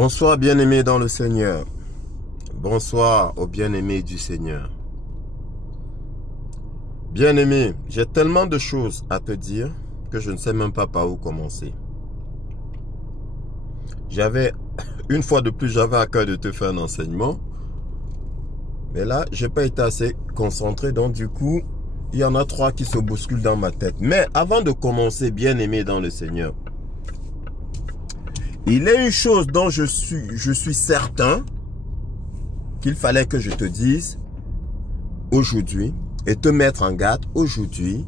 Bonsoir bien-aimés dans le Seigneur. Bonsoir aux bien-aimés du Seigneur. Bien-aimé, j'ai tellement de choses à te dire que je ne sais même pas par où commencer. Une fois de plus, j'avais à cœur de te faire un enseignement. Mais là, je n'ai pas été assez concentré, donc du coup, il y en a 3 qui se bousculent dans ma tête. Mais avant de commencer, bien-aimé dans le Seigneur, il y a une chose dont je suis certain qu'il fallait que je te dise aujourd'hui et te mettre en garde aujourd'hui,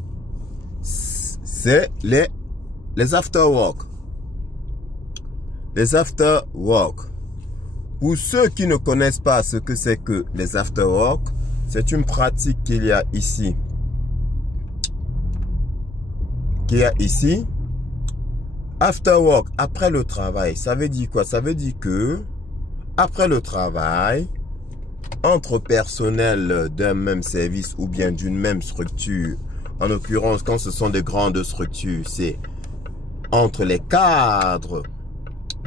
c'est les after-work. Les after-work. Pour ceux qui ne connaissent pas ce que c'est que les after-work, c'est une pratique qu'il y a ici. After work, après le travail, ça veut dire quoi? Ça veut dire que, après le travail, entre personnel d'un même service ou bien d'une même structure, en l'occurrence, quand ce sont des grandes structures, c'est entre les cadres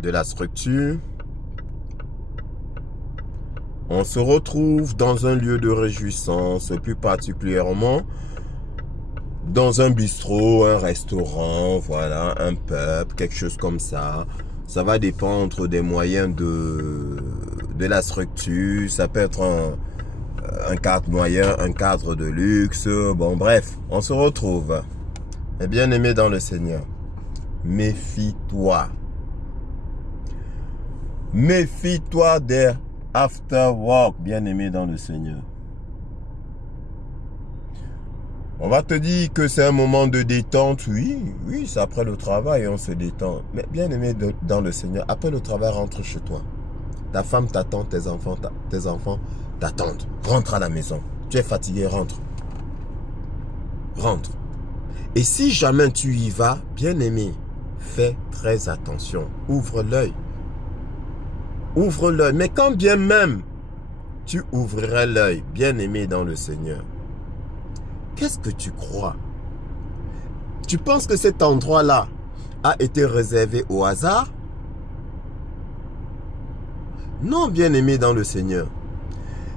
de la structure, on se retrouve dans un lieu de réjouissance, plus particulièrement dans un bistrot, un restaurant, voilà, un pub, quelque chose comme ça. Ça va dépendre des moyens de la structure. Ça peut être un cadre moyen, un cadre de luxe. Bon, bref, on se retrouve. Et bien aimé dans le Seigneur, méfie-toi. Méfie-toi des after work, bien aimé dans le Seigneur. On va te dire que c'est un moment de détente, oui, c'est après le travail, on se détend. Mais bien aimé dans le Seigneur, après le travail, rentre chez toi. Ta femme t'attend, tes enfants t'attendent. Rentre à la maison. Tu es fatigué, rentre. Rentre. Et si jamais tu y vas, bien aimé, fais très attention. Ouvre l'œil. Ouvre l'œil. Mais quand bien même tu ouvrirais l'œil, bien aimé dans le Seigneur, qu'est-ce que tu crois? Tu penses que cet endroit-là a été réservé au hasard? Non, bien-aimé dans le Seigneur.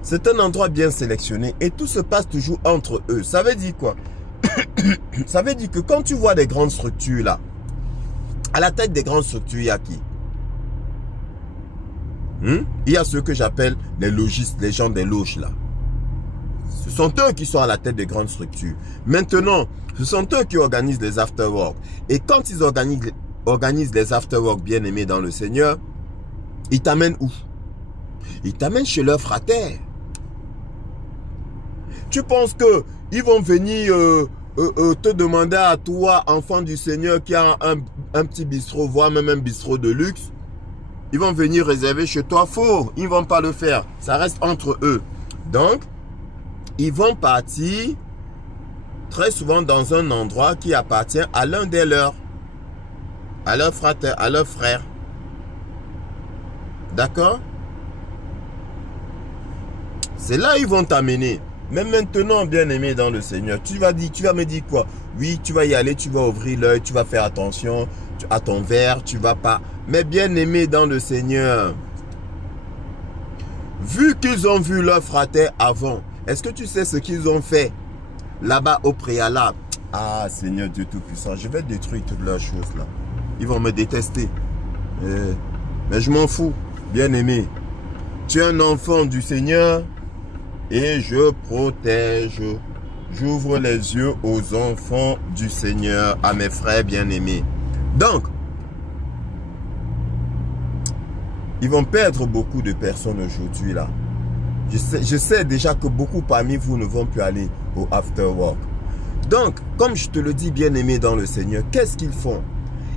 C'est un endroit bien sélectionné et tout se passe toujours entre eux. Ça veut dire quoi? Ça veut dire que quand tu vois des grandes structures là, à la tête des grandes structures, il y a qui? Il y a ceux que j'appelle les logistes, les gens des loges là. Ce sont eux qui sont à la tête des grandes structures. Maintenant, ce sont eux qui organisent les after-work. Et quand ils organisent les after-work bien-aimés dans le Seigneur, ils t'amènent où? Ils t'amènent chez leurs frères. Tu penses qu'ils vont venir te demander à toi, enfant du Seigneur, qui a un petit bistrot, voire même un bistrot de luxe, ils vont venir réserver chez toi? Faux, ils ne vont pas le faire. Ça reste entre eux. Donc, ils vont partir très souvent dans un endroit qui appartient à l'un des leurs, à leur frère, à leur frère. D'accord? C'est là ils vont t'amener. Mais maintenant, bien-aimé dans le Seigneur, tu vas me dire quoi? Oui, tu vas y aller, tu vas ouvrir l'œil, tu vas faire attention à ton verre, tu vas pas. Mais bien-aimé dans le Seigneur, vu qu'ils ont vu leur frater avant, est-ce que tu sais ce qu'ils ont fait là-bas au préalable? Ah, Seigneur Dieu Tout-Puissant, je vais détruire toutes leurs choses là. Ils vont me détester. Mais je m'en fous, bien-aimé. Tu es un enfant du Seigneur et je protège. J'ouvre les yeux aux enfants du Seigneur, à mes frères bien-aimés. Donc, ils vont perdre beaucoup de personnes aujourd'hui là. Je sais déjà que beaucoup parmi vous ne vont plus aller au after work. Donc, comme je te le dis, bien-aimé dans le Seigneur, qu'est-ce qu'ils font?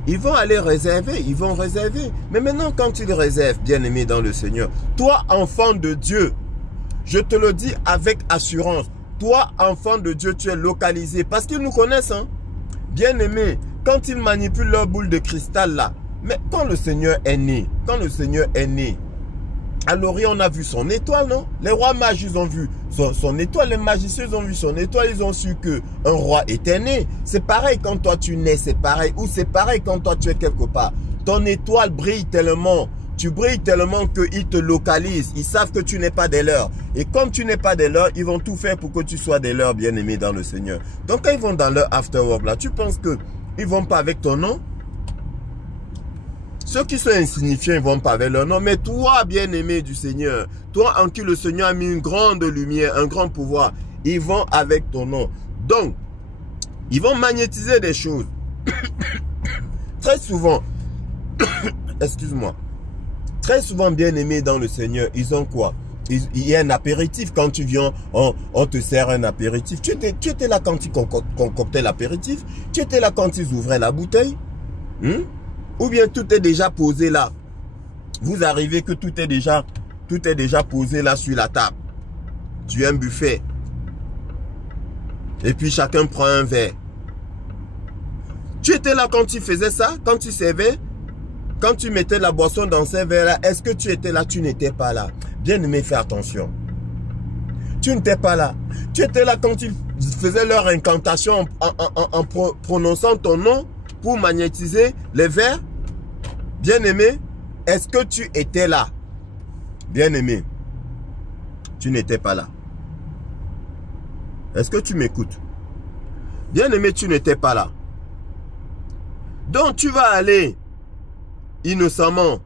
Ils vont aller réserver, ils vont réserver. Mais maintenant, quand ils réservent, bien-aimé dans le Seigneur, toi, enfant de Dieu, je te le dis avec assurance, toi, enfant de Dieu, tu es localisé. Parce qu'ils nous connaissent, hein. Bien-aimé, quand ils manipulent leur boule de cristal là, mais quand le Seigneur est né, à l'Orient, on a vu son étoile, non? Les rois mages, ils ont vu son étoile. Les magiciens, ils ont vu son étoile. Ils ont su qu'un roi était né. C'est pareil quand toi, tu nais, c'est pareil. Ou c'est pareil quand toi, tu es quelque part. Ton étoile brille tellement. Tu brilles tellement qu'ils te localisent. Ils savent que tu n'es pas des leurs. Et comme tu n'es pas des leurs, ils vont tout faire pour que tu sois des leurs, bien-aimés dans le Seigneur. Donc quand ils vont dans leur afterwork là, tu penses qu'ils ne vont pas avec ton nom? Ceux qui sont insignifiants, ils ne vont pas avec leur nom. Mais toi, bien-aimé du Seigneur, toi en qui le Seigneur a mis une grande lumière, un grand pouvoir, ils vont avec ton nom. Donc, ils vont magnétiser des choses. Très souvent, excuse-moi, très souvent, bien-aimé dans le Seigneur, ils ont quoi? Il y a un apéritif. Quand tu viens, on te sert un apéritif. Tu étais là quand ils concoctaient l'apéritif. Tu étais là quand ils ouvraient la bouteille. Ou bien tout est déjà posé là. Vous arrivez que tout est déjà posé là sur la table. Tu as un buffet. Et puis chacun prend un verre. Tu étais là quand tu faisais ça, quand tu servais, quand tu mettais la boisson dans ces verres-là. Est-ce que tu étais là? Tu n'étais pas là. Bien aimé, fais attention. Tu n'étais pas là. Tu étais là quand ils faisaient leur incantation en prononçant ton nom pour magnétiser les verres. Bien-aimé, est-ce que tu étais là? Bien-aimé, tu n'étais pas là. Est-ce que tu m'écoutes? Bien-aimé, tu n'étais pas là. Donc, tu vas aller innocemment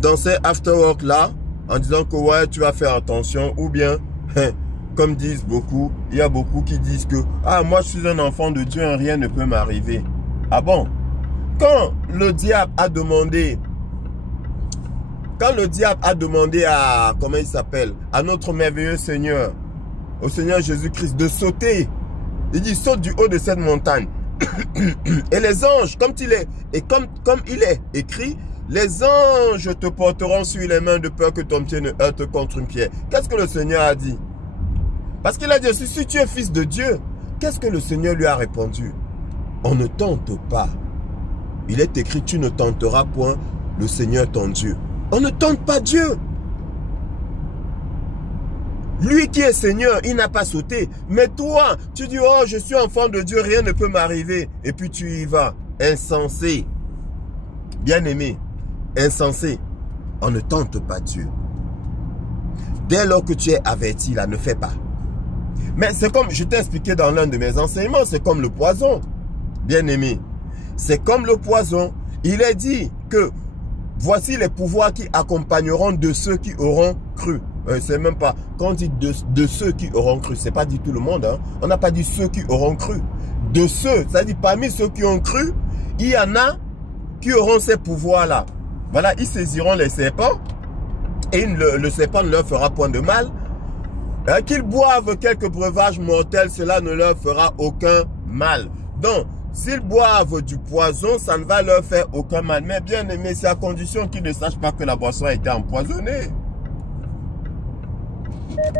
dans ces afterwork-là en disant que ouais, tu vas faire attention. Ou bien, comme disent beaucoup, il y a beaucoup qui disent que ah, moi, je suis un enfant de Dieu, rien ne peut m'arriver. Ah bon? Quand le diable a demandé à, comment il s'appelle, à notre merveilleux Seigneur, au Seigneur Jésus-Christ de sauter, il dit saute du haut de cette montagne. Et les anges, comme il est écrit, les anges te porteront sur les mains de peur que ton pied ne heurte contre une pierre. Qu'est-ce que le Seigneur a dit? Parce qu'il a dit aussi, si tu es fils de Dieu, qu'est-ce que le Seigneur lui a répondu? On ne tente pas. Il est écrit, tu ne tenteras point le Seigneur ton Dieu. On ne tente pas Dieu. Lui qui est Seigneur, il n'a pas sauté. Mais toi, tu dis, oh, je suis enfant de Dieu, rien ne peut m'arriver. Et puis tu y vas. Insensé. Bien-aimé. Insensé. On ne tente pas Dieu. Dès lors que tu es averti, là, ne fais pas. Mais c'est comme, je t'ai expliqué dans l'un de mes enseignements, c'est comme le poison. Bien-aimé. C'est comme le poison. Il est dit que voici les pouvoirs qui accompagneront de ceux qui auront cru. C'est même pas, quand on dit de ceux qui auront cru, c'est pas dit tout le monde. Hein. On n'a pas dit ceux qui auront cru. De ceux, c'est-à-dire parmi ceux qui ont cru, il y en a qui auront ces pouvoirs-là. Voilà, ils saisiront les serpents et le serpent ne leur fera point de mal. Qu'ils boivent quelques breuvages mortels, cela ne leur fera aucun mal. Donc, s'ils boivent du poison, ça ne va leur faire aucun mal. Mais bien aimé, c'est à condition qu'ils ne sachent pas que la boisson a été empoisonnée.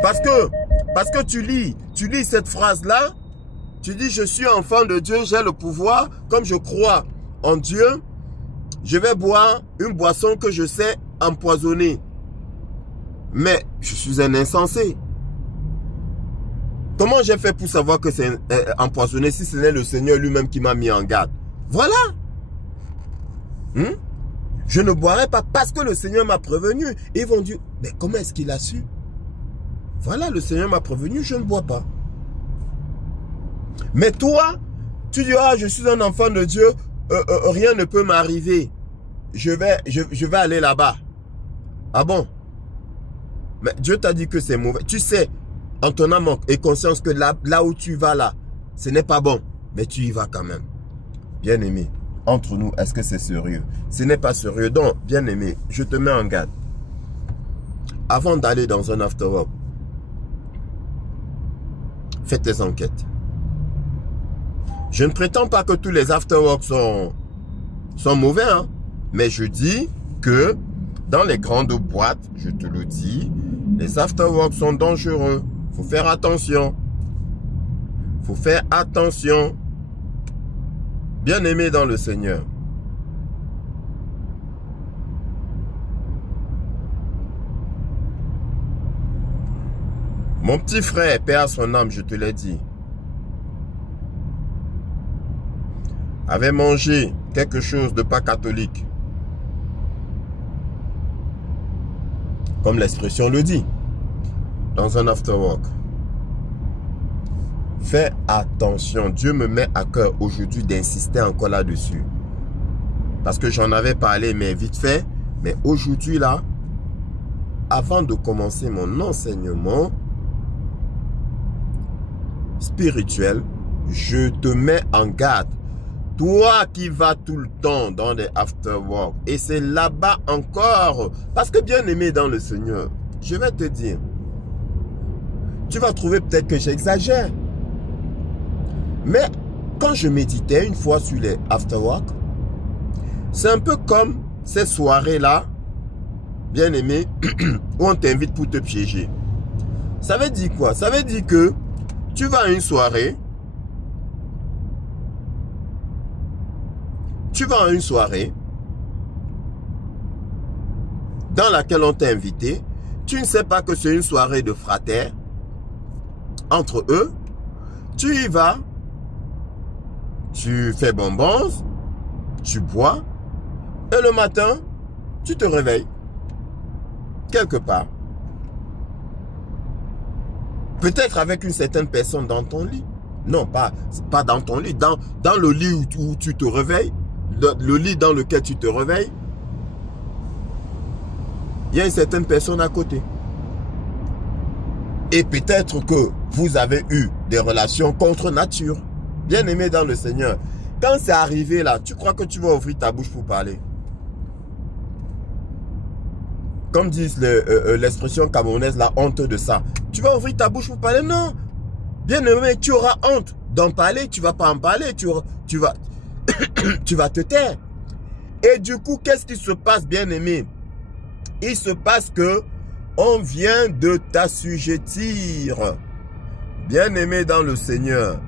Parce que tu lis cette phrase-là, tu dis, je suis enfant de Dieu, j'ai le pouvoir, comme je crois en Dieu, je vais boire une boisson que je sais empoisonnée. Mais je suis un insensé. Comment j'ai fait pour savoir que c'est empoisonné si ce n'est le Seigneur lui-même qui m'a mis en garde? Voilà. Je ne boirai pas parce que le Seigneur m'a prévenu. Et ils vont dire, mais comment est-ce qu'il a su? Voilà, le Seigneur m'a prévenu, je ne bois pas. Mais toi, tu dis, ah, je suis un enfant de Dieu, rien ne peut m'arriver. Je vais aller là-bas. Ah bon? Mais Dieu t'a dit que c'est mauvais. Tu sais, en ton âme et conscience que là où tu vas là, ce n'est pas bon. Mais tu y vas quand même. Bien-aimé, entre nous, est-ce que c'est sérieux? Ce n'est pas sérieux. Donc, bien-aimé, je te mets en garde. Avant d'aller dans un after-work, fais tes enquêtes. Je ne prétends pas que tous les after-work sont mauvais, hein? Mais je dis que dans les grandes boîtes, je te le dis, les after-work sont dangereux. Il faut faire attention. Il faut faire attention. Bien-aimé dans le Seigneur. Mon petit frère, paix à son âme, je te l'ai dit, avait mangé quelque chose de pas catholique. comme l'expression le dit, dans un after work. Fais attention. Dieu me met à cœur aujourd'hui d'insister encore là-dessus. Parce que j'en avais parlé, mais vite fait. Mais aujourd'hui, là, avant de commencer mon enseignement spirituel, je te mets en garde. Toi qui vas tout le temps dans des after-work, et c'est là-bas encore, parce que bien aimé dans le Seigneur, je vais te dire, tu vas trouver peut-être que j'exagère. Mais quand je méditais une fois sur les after-work, c'est un peu comme ces soirées-là, bien aimé, où on t'invite pour te piéger. Ça veut dire quoi? Ça veut dire que tu vas à une soirée, dans laquelle on t'a invité, tu ne sais pas que c'est une soirée de frater entre eux, tu y vas, tu fais bonbons, tu bois, et le matin, tu te réveilles quelque part. Peut-être avec une certaine personne dans ton lit. Non, pas dans ton lit, dans le lit où tu te réveilles, le lit dans lequel tu te réveilles, il y a une certaine personne à côté. Et peut-être que vous avez eu des relations contre nature. Bien aimé dans le Seigneur. Quand c'est arrivé là, tu crois que tu vas ouvrir ta bouche pour parler? Comme disent l'expression camerounaise, la honte de ça. Tu vas ouvrir ta bouche pour parler? Non. Bien aimé, tu auras honte d'en parler. Tu ne vas pas en parler. Tu vas te taire. Et du coup, qu'est-ce qui se passe, bien aimé? Il se passe que on vient de t'assujettir. Bien aimé dans le Seigneur.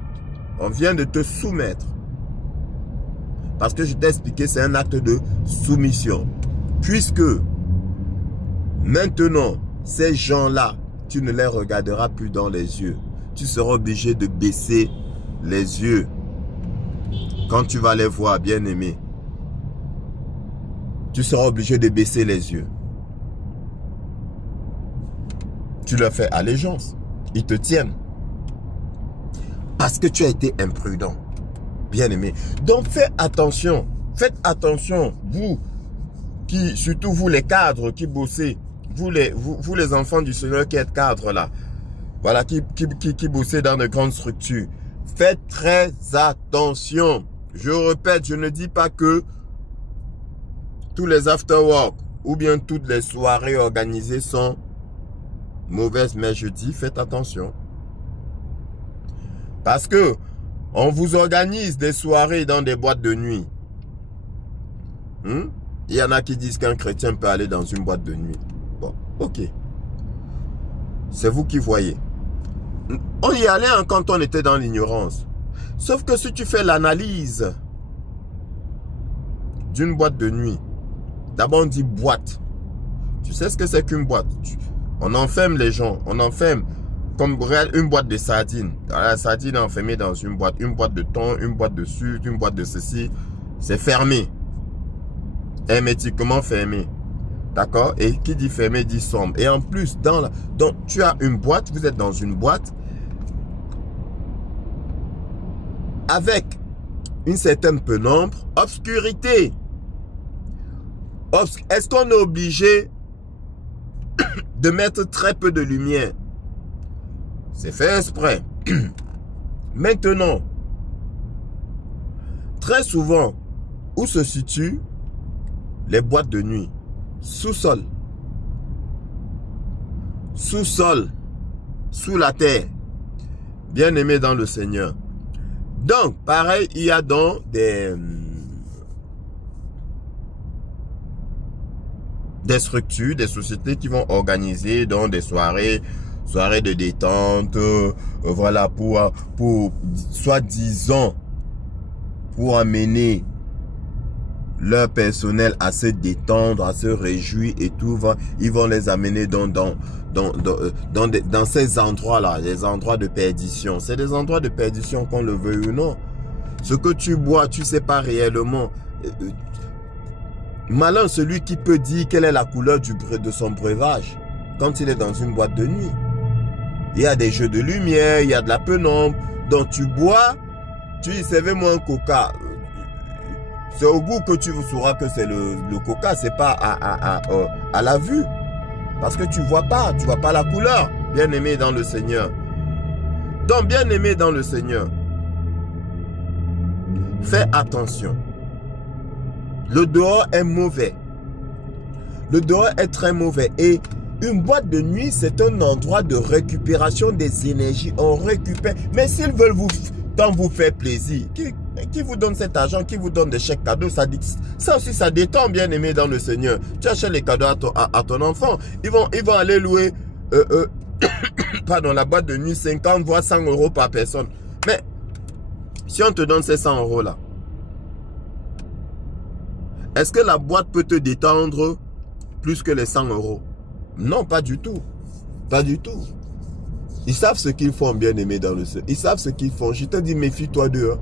On vient de te soumettre. Parce que je t'ai expliqué, c'est un acte de soumission. Puisque maintenant, ces gens-là, tu ne les regarderas plus dans les yeux. Tu seras obligé de baisser les yeux quand tu vas les voir, bien aimé. Tu seras obligé de baisser les yeux. Tu leur fais allégeance. Ils te tiennent. Parce que tu as été imprudent. Bien aimé. Donc faites attention. Faites attention. Vous, surtout vous les cadres qui bossez. Vous les enfants du Seigneur qui êtes cadres là. Voilà, qui bossez dans de grandes structures. Faites très attention. Je répète, je ne dis pas que tous les after-work ou bien toutes les soirées organisées sont mauvaises. Mais je dis, faites attention. Parce que on vous organise des soirées dans des boîtes de nuit. Il y en a qui disent qu'un chrétien peut aller dans une boîte de nuit. Bon, ok. C'est vous qui voyez. On y allait quand on était dans l'ignorance. Sauf que si tu fais l'analyse d'une boîte de nuit, d'abord on dit boîte. Tu sais ce que c'est qu'une boîte? On enferme les gens, on enferme comme une boîte de sardines. La sardine est enfermée dans une boîte de thon, une boîte de sucre, une boîte de ceci. C'est fermé. Hermétiquement fermé. D'accord? Et qui dit fermé dit sombre. Et en plus, donc tu as une boîte, vous êtes dans une boîte avec une certaine pénombre, obscurité. Est-ce qu'on est obligé de mettre très peu de lumière? C'est fait exprès. Maintenant, très souvent, où se situent les boîtes de nuit? Sous-sol. Sous-sol. Sous la terre. Bien aimé dans le Seigneur. Donc, pareil, il y a donc des structures, des sociétés qui vont organiser dans des soirées de détente, voilà, pour soi-disant, pour amener leur personnel à se détendre, à se réjouir et tout. Ils vont les amener dans ces endroits-là, les endroits de perdition. C'est des endroits de perdition qu'on le veuille ou non. Ce que tu bois, tu ne sais pas réellement. Malin celui qui peut dire quelle est la couleur de son breuvage. quand il est dans une boîte de nuit. Il y a des jeux de lumière, il y a de la pénombre. Donc tu bois, tu dis servez-moi un coca. C'est au goût que tu sauras que c'est le coca, c'est pas à la vue. Parce que tu vois pas la couleur, bien-aimé dans le Seigneur. Donc bien-aimé dans le Seigneur, fais attention. Le dehors est mauvais. Le dehors est très mauvais. Et une boîte de nuit, c'est un endroit de récupération des énergies. On récupère. Mais s'ils veulent tant vous faire plaisir, qui vous donne cet argent, qui vous donne des chèques cadeaux, ça aussi, ça détend, bien aimé dans le Seigneur. Tu achètes les cadeaux à ton enfant. Ils vont aller louer pardon, la boîte de nuit 50 voire 100 € par personne. Mais si on te donne ces 100 € là, est-ce que la boîte peut te détendre plus que les 100 €? Non, pas du tout. Pas du tout. Ils savent ce qu'ils font, bien aimé dans le Seigneur. Ils savent ce qu'ils font. Je te dis, méfie-toi d'eux.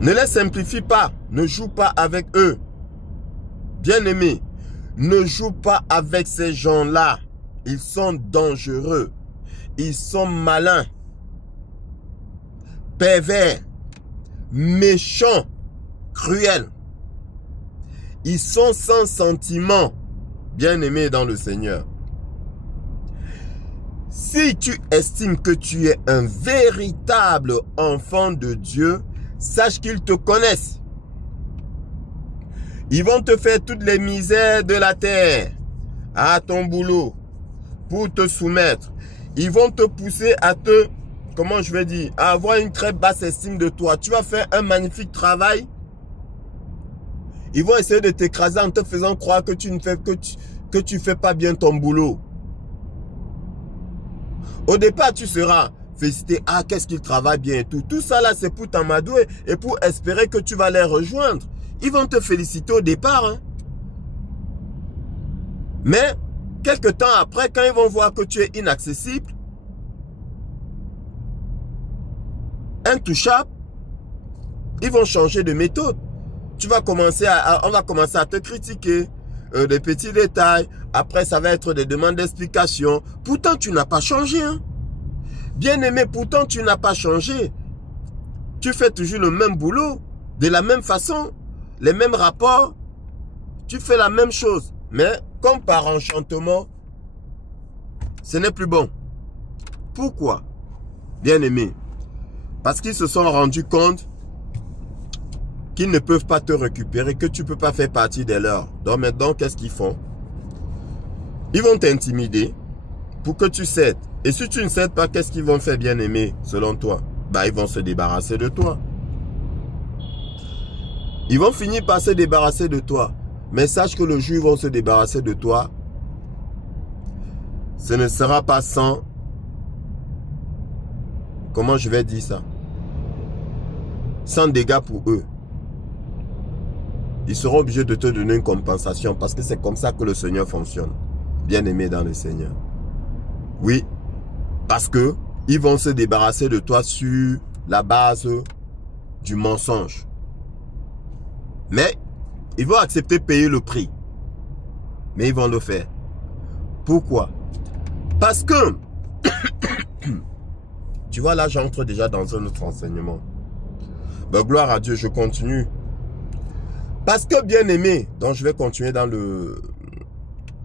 Ne les simplifie pas. Ne joue pas avec eux. Bien aimé, ne joue pas avec ces gens-là. Ils sont dangereux. Ils sont malins. Pervers. Méchants. Cruels. Ils sont sans sentiment, bien-aimé dans le Seigneur. Si tu estimes que tu es un véritable enfant de Dieu, sache qu'ils te connaissent. Ils vont te faire toutes les misères de la terre à ton boulot pour te soumettre. Ils vont te pousser à te, comment je vais dire, à avoir une très basse estime de toi. Tu vas faire un magnifique travail. Ils vont essayer de t'écraser en te faisant croire que tu ne fais pas bien ton boulot. Au départ, tu seras félicité. Ah, qu'est-ce qu'il travaille bien et tout. Tout ça là, c'est pour t'amadouer et pour espérer que tu vas les rejoindre. Ils vont te féliciter au départ. Hein. Mais, quelque temps après, quand ils vont voir que tu es inaccessible, intouchable, ils vont changer de méthode. On va commencer à te critiquer des petits détails. Après, ça va être des demandes d'explication. Pourtant, tu n'as pas changé. Hein? Bien aimé, pourtant, tu n'as pas changé. Tu fais toujours le même boulot, de la même façon, les mêmes rapports. Tu fais la même chose. Mais, comme par enchantement, ce n'est plus bon. Pourquoi? Bien aimé, parce qu'ils se sont rendus compte qu'ils ne peuvent pas te récupérer, que tu ne peux pas faire partie de leurs. Donc maintenant, qu'est-ce qu'ils font? Ils vont t'intimider pour que tu cèdes. Et si tu ne cèdes pas, qu'est-ce qu'ils vont faire, bien aimé, selon toi? Bah, ils vont se débarrasser de toi. Ils vont finir par se débarrasser de toi. Mais sache que le jour où ils vont se débarrasser de toi, ce ne sera pas sans... Comment je vais dire ça? Sans dégâts pour eux. Ils seront obligés de te donner une compensation parce que c'est comme ça que le Seigneur fonctionne. Bien-aimé dans le Seigneur. Oui, parce que ils vont se débarrasser de toi sur la base du mensonge. Mais ils vont accepter de payer le prix. Mais ils vont le faire. Pourquoi? Parce que, tu vois là, j'entre déjà dans un autre enseignement. Ben, gloire à Dieu, je continue. Parce que bien aimé, donc je vais continuer dans le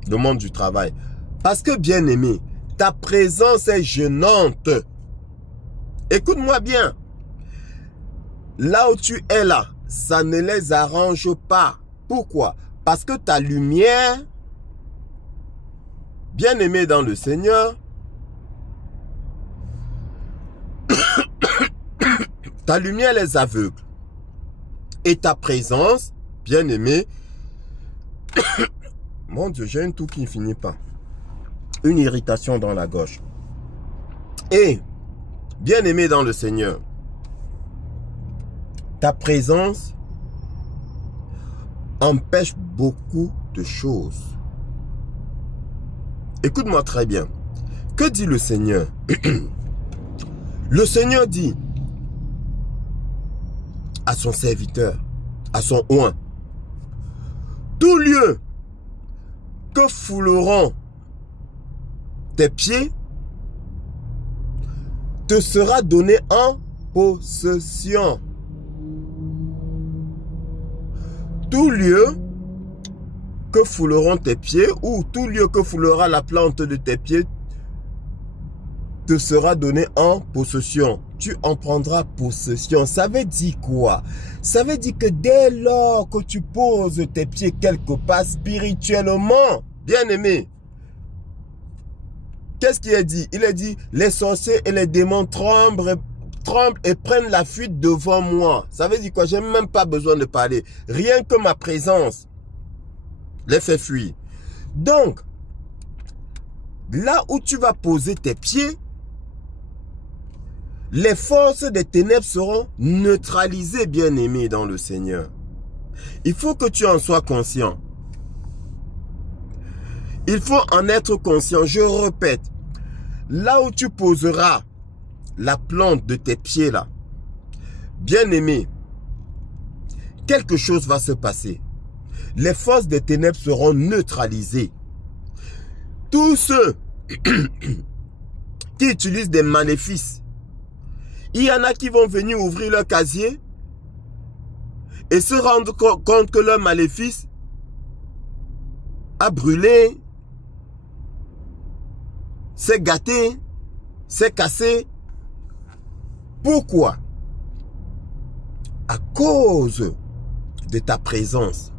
monde du travail. Parce que bien aimé, ta présence est gênante. Écoute-moi bien. Là où tu es là, ça ne les arrange pas. Pourquoi? Parce que ta lumière, bien aimé dans le Seigneur, ta lumière les aveugle. Et ta présence, bien aimé, mon Dieu, j'ai une toux qui ne finit pas. Une irritation dans la gorge. Et, bien aimé dans le Seigneur, ta présence empêche beaucoup de choses. Écoute-moi très bien. Que dit le Seigneur? Le Seigneur dit à son serviteur, à son oint, tout lieu que fouleront tes pieds te sera donné en possession. Tout lieu que fouleront tes pieds ou tout lieu que foulera la plante de tes pieds te sera donné en possession. Tu en prendras possession. Ça veut dire quoi? Ça veut dire que dès lors que tu poses tes pieds quelque part spirituellement, bien aimé, qu'est-ce qu'il est dit? Il est dit, les sorciers et les démons tremblent et prennent la fuite devant moi. Ça veut dire quoi? J'ai même pas besoin de parler. Rien que ma présence les fait fuir. Donc, là où tu vas poser tes pieds, les forces des ténèbres seront neutralisées, bien-aimés dans le Seigneur. Il faut que tu en sois conscient. Il faut en être conscient. Je répète, là où tu poseras la plante de tes pieds là, bien-aimé, quelque chose va se passer. Les forces des ténèbres seront neutralisées. Tous ceux qui utilisent des maléfices, il y en a qui vont venir ouvrir leur casier et se rendre compte que leur maléfice a brûlé, s'est gâté, s'est cassé. Pourquoi? À cause de ta présence.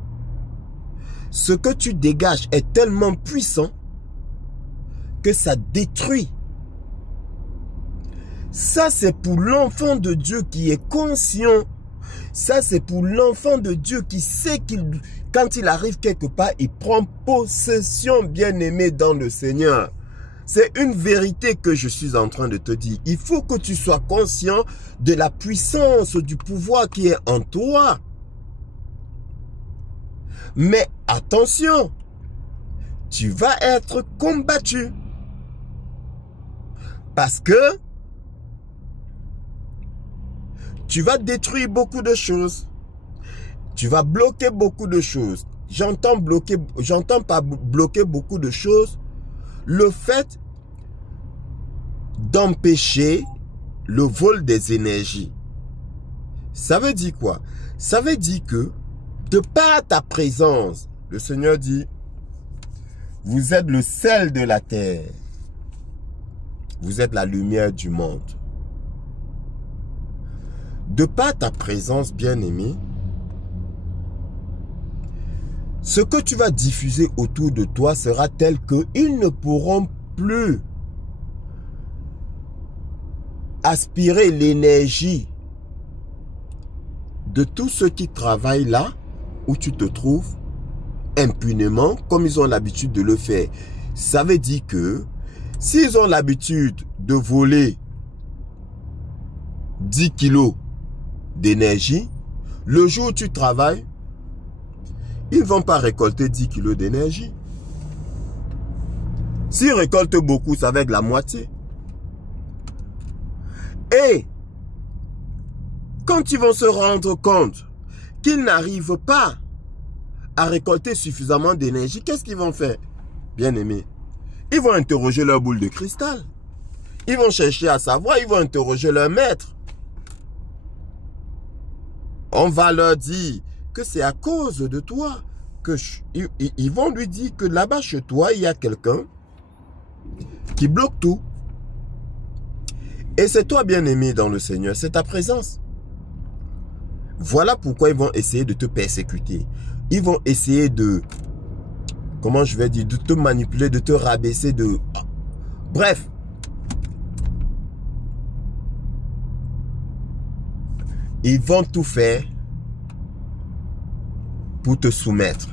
Ce que tu dégages est tellement puissant que ça détruit. Ça, c'est pour l'enfant de Dieu qui est conscient. Ça, c'est pour l'enfant de Dieu qui sait qu'il, quand il arrive quelque part, il prend possession, bien-aimé dans le Seigneur. C'est une vérité que je suis en train de te dire. Il faut que tu sois conscient de la puissance, du pouvoir qui est en toi. Mais attention, tu vas être combattu. Parce que tu vas détruire beaucoup de choses. Tu vas bloquer beaucoup de choses. J'entends pas bloquer beaucoup de choses. Le fait d'empêcher le vol des énergies. Ça veut dire quoi? Ça veut dire que de par ta présence, le Seigneur dit, vous êtes le sel de la terre. Vous êtes la lumière du monde. De par ta présence, bien-aimé, ce que tu vas diffuser autour de toi sera tel qu'ils ne pourront plus aspirer l'énergie de tous ceux qui travaillent là où tu te trouves impunément comme ils ont l'habitude de le faire. Ça veut dire que s'ils ont l'habitude de voler 10 kilos d'énergie, le jour où tu travailles, ils ne vont pas récolter 10 kilos d'énergie. S'ils récoltent beaucoup, ça va être la moitié. Et quand ils vont se rendre compte qu'ils n'arrivent pas à récolter suffisamment d'énergie, qu'est-ce qu'ils vont faire? Bien aimé, ils vont interroger leur boule de cristal. Ils vont chercher à savoir, ils vont interroger leur maître. On va leur dire que c'est à cause de toi que ils vont lui dire que là-bas chez toi, il y a quelqu'un qui bloque tout. Et c'est toi, bien-aimé dans le Seigneur, c'est ta présence. Voilà pourquoi ils vont essayer de te persécuter. Ils vont essayer de, comment je vais dire, de te manipuler, de te rabaisser, de... Bref. Ils vont tout faire pour te soumettre.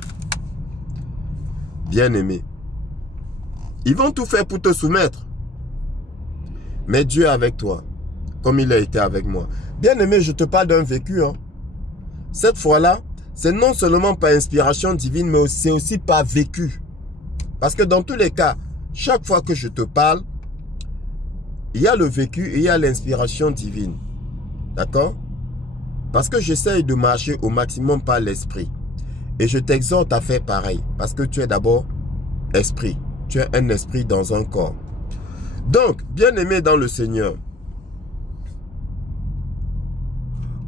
Bien-aimé. Ils vont tout faire pour te soumettre. Mais Dieu est avec toi, comme il a été avec moi. Bien-aimé, je te parle d'un vécu. Hein. Cette fois-là, c'est non seulement par inspiration divine, mais c'est aussi par vécu. Parce que dans tous les cas, chaque fois que je te parle, il y a le vécu et il y a l'inspiration divine. D'accord? Parce que j'essaye de marcher au maximum par l'esprit. Et je t'exhorte à faire pareil. Parce que tu es d'abord esprit. Tu es un esprit dans un corps. Donc, bien-aimé dans le Seigneur,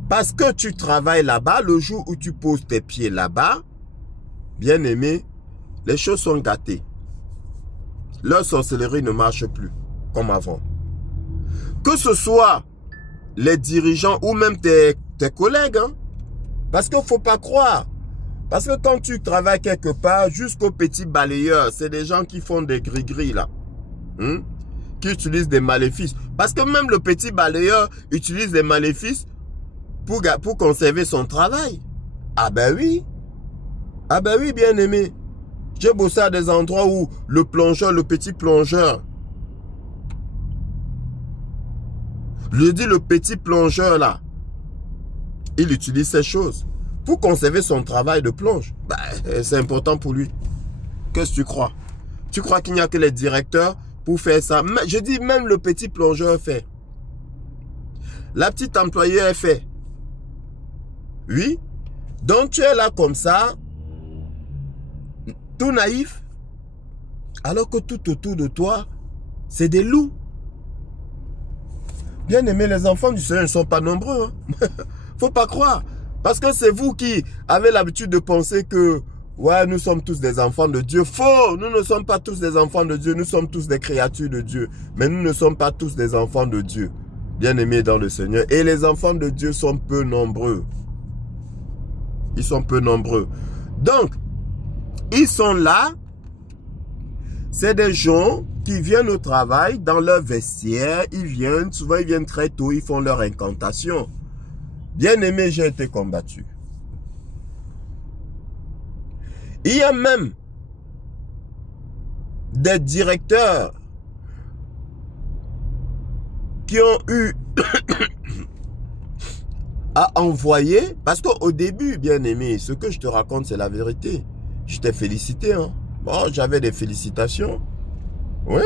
parce que tu travailles là-bas, le jour où tu poses tes pieds là-bas, bien-aimé, les choses sont gâtées. Leur sorcellerie ne marche plus comme avant. Que ce soit les dirigeants ou même tes collègues, hein, parce qu'il ne faut pas croire. Parce que quand tu travailles quelque part, jusqu'aux petits balayeurs, c'est des gens qui font des gris-gris là. Qui utilisent des maléfices. Parce que même le petit balayeur utilise des maléfices pour conserver son travail. Ah ben oui. Ah ben oui, bien aimé. J'ai bossé à des endroits où le plongeur, le petit plongeur, je dis le petit plongeur là, il utilise ces choses pour conserver son travail de plonge. Ben, c'est important pour lui. Qu'est-ce que tu crois? Tu crois qu'il n'y a que les directeurs pour faire ça? Je dis même le petit plongeur fait. La petite employée est fait. Oui. Donc tu es là comme ça, tout naïf, alors que tout autour de toi, c'est des loups. Bien aimé, les enfants du Seigneur ne sont pas nombreux. Hein. Faut pas croire. Parce que c'est vous qui avez l'habitude de penser que ouais, nous sommes tous des enfants de Dieu. Faux! Nous ne sommes pas tous des enfants de Dieu. Nous sommes tous des créatures de Dieu. Mais nous ne sommes pas tous des enfants de Dieu. Bien-aimés dans le Seigneur. Et les enfants de Dieu sont peu nombreux. Ils sont peu nombreux. Donc, ils sont là. C'est des gens qui viennent au travail dans leur vestiaire. Ils viennent, souvent ils viennent très tôt. Ils font leur incantation. Bien-aimé, j'ai été combattu. Il y a même des directeurs qui ont eu à envoyer, parce qu'au début, bien aimé, ce que je te raconte, c'est la vérité. Je t'ai félicité. Hein. Bon, j'avais des félicitations. Oui.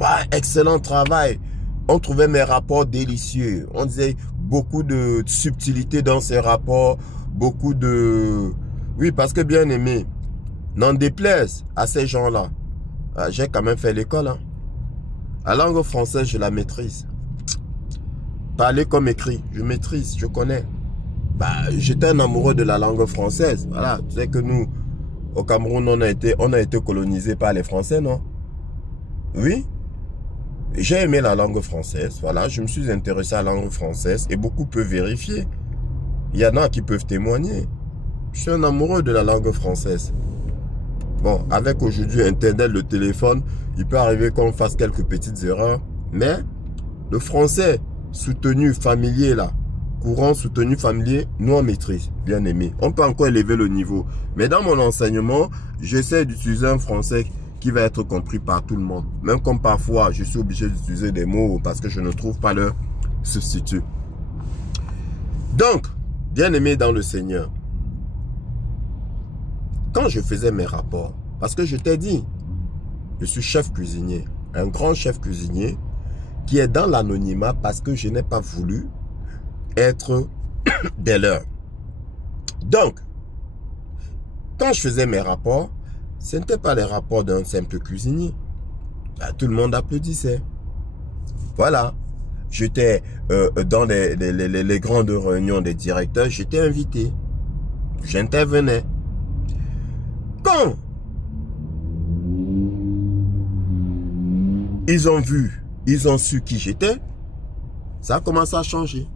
Ouais, excellent travail. On trouvait mes rapports délicieux. On disait beaucoup de subtilité dans ces rapports, beaucoup de... Oui, parce que bien aimé, n'en déplaise à ces gens-là. J'ai quand même fait l'école. Hein. La langue française, je la maîtrise. Parler comme écrit, je maîtrise, je connais. Bah, j'étais un amoureux de la langue française. Voilà, tu sais que nous, au Cameroun, on a été colonisé par les Français, non? Oui. J'ai aimé la langue française. Voilà, je me suis intéressé à la langue française et beaucoup peuvent vérifier. Il y en a qui peuvent témoigner. Je suis un amoureux de la langue française. Bon, avec aujourd'hui Internet, le téléphone, il peut arriver qu'on fasse quelques petites erreurs. Mais le français soutenu, familier là, courant, soutenu, familier, nous on maîtrise, bien aimé. On peut encore élever le niveau. Mais dans mon enseignement, j'essaie d'utiliser un français qui va être compris par tout le monde. Même comme parfois, je suis obligé d'utiliser des mots parce que je ne trouve pas leur substitut. Donc, bien aimé dans le Seigneur, quand je faisais mes rapports, parce que je t'ai dit, je suis chef cuisinier, un grand chef cuisinier qui est dans l'anonymat parce que je n'ai pas voulu être des leurs. Donc, quand je faisais mes rapports, ce n'était pas les rapports d'un simple cuisinier. Bah, tout le monde applaudissait. Voilà. J'étais dans les grandes réunions des directeurs, j'étais invité. J'intervenais. Quand ils ont vu, ils ont su qui j'étais, ça a commencé à changer.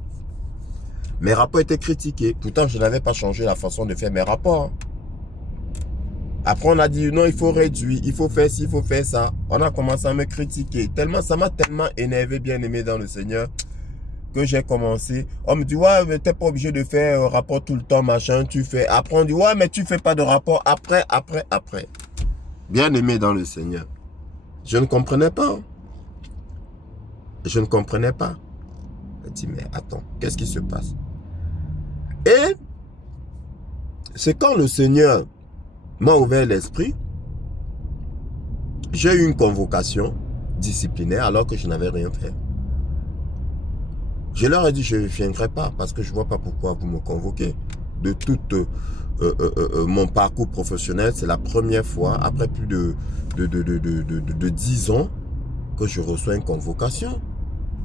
Mes rapports étaient critiqués. Pourtant, je n'avais pas changé la façon de faire mes rapports. Après, on a dit non, il faut réduire, il faut faire ci, il faut faire ça. On a commencé à me critiquer. Tellement, ça m'a tellement énervé, bien aimé dans le Seigneur, que j'ai commencé. On me dit, ouais, mais t'es pas obligé de faire un rapport tout le temps, machin, tu fais. Après, on dit, ouais, mais tu fais pas de rapport après. Bien aimé dans le Seigneur. Je ne comprenais pas. Je ne comprenais pas. Je dis, mais attends, qu'est-ce qui se passe? Et c'est quand le Seigneur m'a ouvert l'esprit, j'ai eu une convocation disciplinaire alors que je n'avais rien fait. Je leur ai dit, je ne viendrai pas parce que je ne vois pas pourquoi vous me convoquez. De toute mon parcours professionnel, c'est la première fois, après plus de 10 ans, que je reçois une convocation.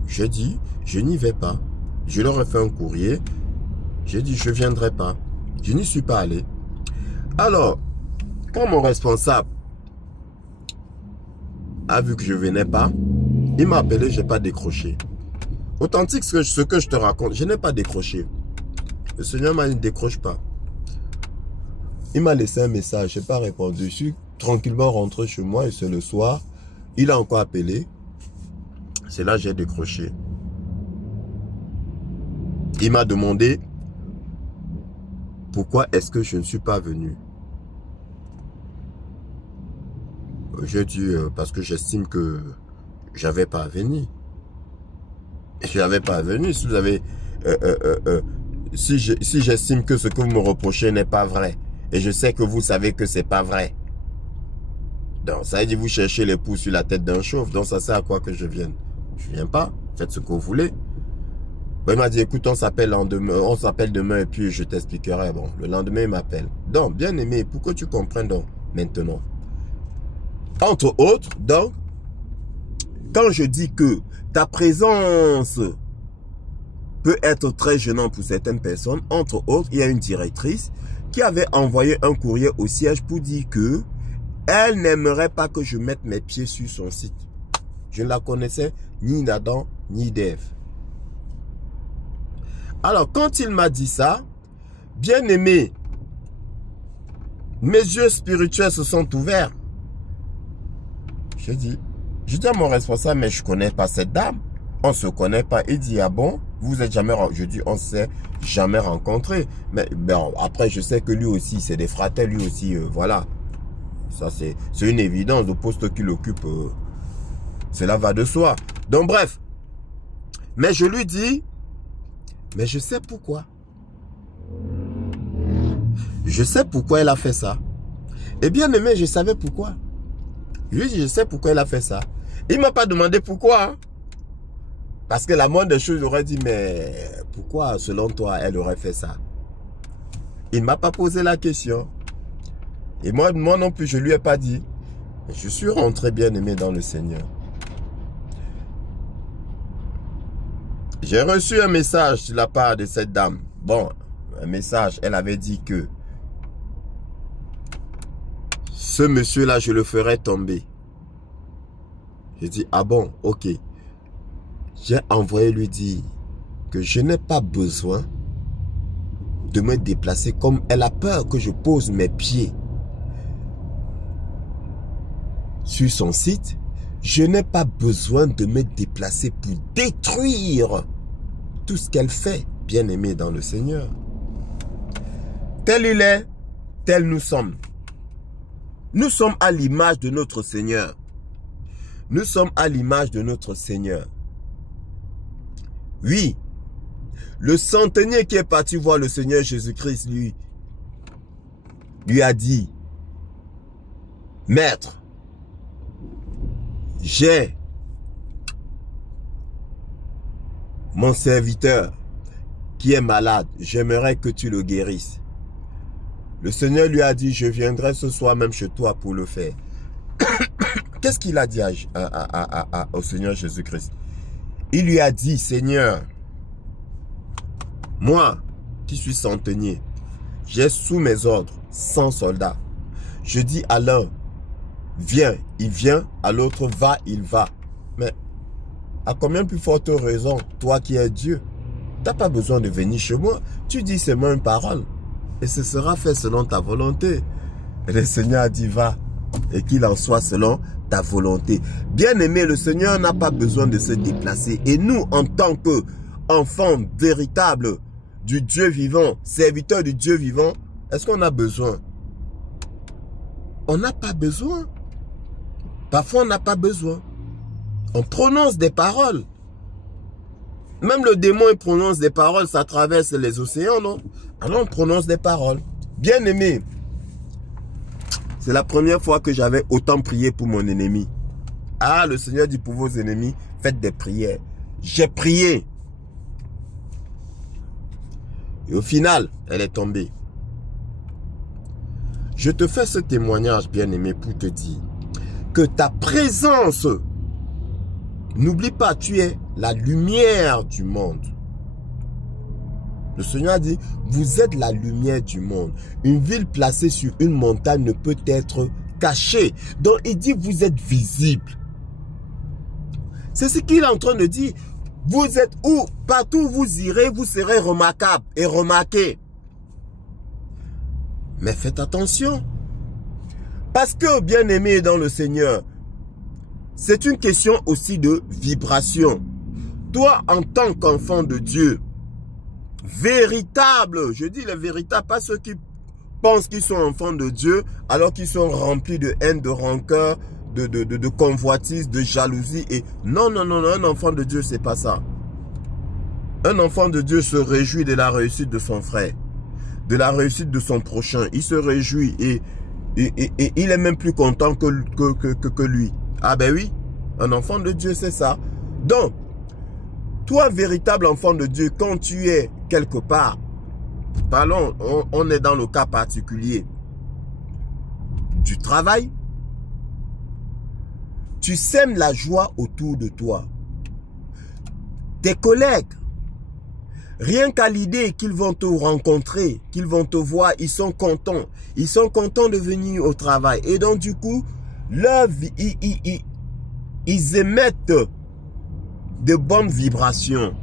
J'ai dit, je n'y vais pas. Je leur ai fait un courrier. J'ai dit, je ne viendrai pas. Je n'y suis pas allé. Alors, quand mon responsable a vu que je ne venais pas, il m'a appelé, je n'ai pas décroché. Authentique, ce que je te raconte, je n'ai pas décroché. Le Seigneur m'a dit, ne décroche pas. Il m'a laissé un message, je n'ai pas répondu. Je suis tranquillement rentré chez moi et c'est le soir. Il a encore appelé. C'est là que j'ai décroché. Il m'a demandé pourquoi est-ce que je ne suis pas venu. J'ai dit parce que j'estime que j'avais pas à venir. Je n'avais pas à venir. Si vous avez, si j'estime que ce que vous me reprochez n'est pas vrai, et je sais que vous savez que c'est pas vrai, donc ça veut dire vous cherchez les poux sur la tête d'un chauve. Donc ça sert à quoi que je vienne? Je viens pas. Faites ce que vous voulez. Ben, il m'a dit écoute, on s'appelle demain et puis je t'expliquerai. Bon, le lendemain il m'appelle. Donc bien aimé, pour que tu comprennes donc maintenant. Entre autres, donc, quand je dis que ta présence peut être très gênante pour certaines personnes, entre autres, il y a une directrice qui avait envoyé un courrier au siège pour dire que elle n'aimerait pas que je mette mes pieds sur son site. Je ne la connaissais ni d'Adam ni d'Ève. Alors, quand il m'a dit ça, bien aimé, mes yeux spirituels se sont ouverts. Je dis à mon responsable, mais je ne connais pas cette dame. On ne se connaît pas. Il dit, ah bon, vous êtes jamais rencontré. Je dis, on ne s'est jamais rencontré. Mais bon, après, je sais que lui aussi, c'est des fraters, lui aussi, voilà. Ça, c'est une évidence. Le poste qu'il occupe, cela va de soi. Donc, bref. Mais je lui dis, mais je sais pourquoi. Je sais pourquoi elle a fait ça. Et bien aimé, je savais pourquoi. Je lui dis, je sais pourquoi elle a fait ça. Il ne m'a pas demandé pourquoi. Hein? Parce que la moindre des choses, aurait dit, mais pourquoi, selon toi, elle aurait fait ça? Il ne m'a pas posé la question. Et moi non plus, je ne lui ai pas dit. Je suis rentré bien aimé dans le Seigneur. J'ai reçu un message de la part de cette dame. Bon, un message, elle avait dit que ce monsieur-là, je le ferai tomber. J'ai dit, ah bon, ok. J'ai envoyé lui dire que je n'ai pas besoin de me déplacer comme elle a peur que je pose mes pieds sur son site. Je n'ai pas besoin de me déplacer pour détruire tout ce qu'elle fait, bien aimé dans le Seigneur. Tel il est, tel nous sommes. Nous sommes à l'image de notre Seigneur. Nous sommes à l'image de notre Seigneur. Oui, le centenier qui est parti voir le Seigneur Jésus-Christ, lui a dit, Maître, j'ai mon serviteur qui est malade, j'aimerais que tu le guérisses. Le Seigneur lui a dit, je viendrai ce soir même chez toi pour le faire. Qu'est-ce qu'il a dit au Seigneur Jésus-Christ? Il lui a dit, Seigneur, moi qui suis centenier, j'ai sous mes ordres 100 soldats. Je dis à l'un, viens, il vient, à l'autre, va, il va. Mais à combien plus forte raison, toi qui es Dieu, tu n'as pas besoin de venir chez moi. Tu dis seulement une parole et ce sera fait selon ta volonté. Et le Seigneur a dit, va, et qu'il en soit selon ta volonté. Bien aimé, le Seigneur n'a pas besoin de se déplacer. Et nous, en tant qu'enfants véritables du Dieu vivant, serviteurs du Dieu vivant, est-ce qu'on a besoin? On n'a pas besoin. Parfois, on n'a pas besoin. On prononce des paroles. Même le démon, il prononce des paroles, ça traverse les océans, non? Alors, on prononce des paroles. Bien aimé, c'est la première fois que j'avais autant prié pour mon ennemi. Ah, le Seigneur dit pour vos ennemis, faites des prières. J'ai prié. Et au final, elle est tombée. Je te fais ce témoignage, bien-aimé, pour te dire que ta présence, n'oublie pas, tu es la lumière du monde. Le Seigneur a dit, vous êtes la lumière du monde. Une ville placée sur une montagne ne peut être cachée. Donc il dit, vous êtes visible. C'est ce qu'il est en train de dire. Vous êtes où? Partout où vous irez, vous serez remarquable et remarqué. Mais faites attention. Parce que, bien-aimé dans le Seigneur, c'est une question aussi de vibration. Toi, en tant qu'enfant de Dieu, véritable, je dis les véritables, pas ceux qui pensent qu'ils sont enfants de Dieu, alors qu'ils sont remplis de haine, de rancœur, de convoitise, de jalousie. Et non, non, non, non, un enfant de Dieu, c'est pas ça. Un enfant de Dieu se réjouit de la réussite de son frère, de la réussite de son prochain. Il se réjouit et il est même plus content que lui. Ah ben oui, un enfant de Dieu, c'est ça. Donc, toi, véritable enfant de Dieu, quand tu es quelque part, parlons, on est dans le cas particulier du travail, tu sèmes la joie autour de toi. Tes collègues, rien qu'à l'idée qu'ils vont te rencontrer, qu'ils vont te voir, ils sont contents. Ils sont contents de venir au travail. Et donc, du coup, ils émettent de bonnes vibrations.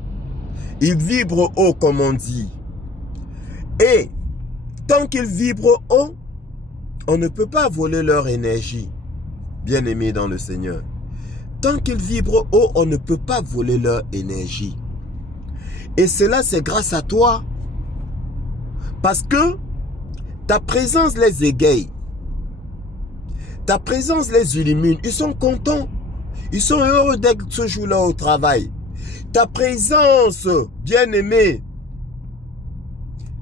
Ils vibrent haut, comme on dit. Et tant qu'ils vibrent haut, on ne peut pas voler leur énergie. Bien-aimés dans le Seigneur. Tant qu'ils vibrent haut, on ne peut pas voler leur énergie. Et cela, c'est grâce à toi. Parce que ta présence les égaye. Ta présence les illumine. Ils sont contents. Ils sont heureux d'être ce jour-là au travail. Ta présence, bien-aimé,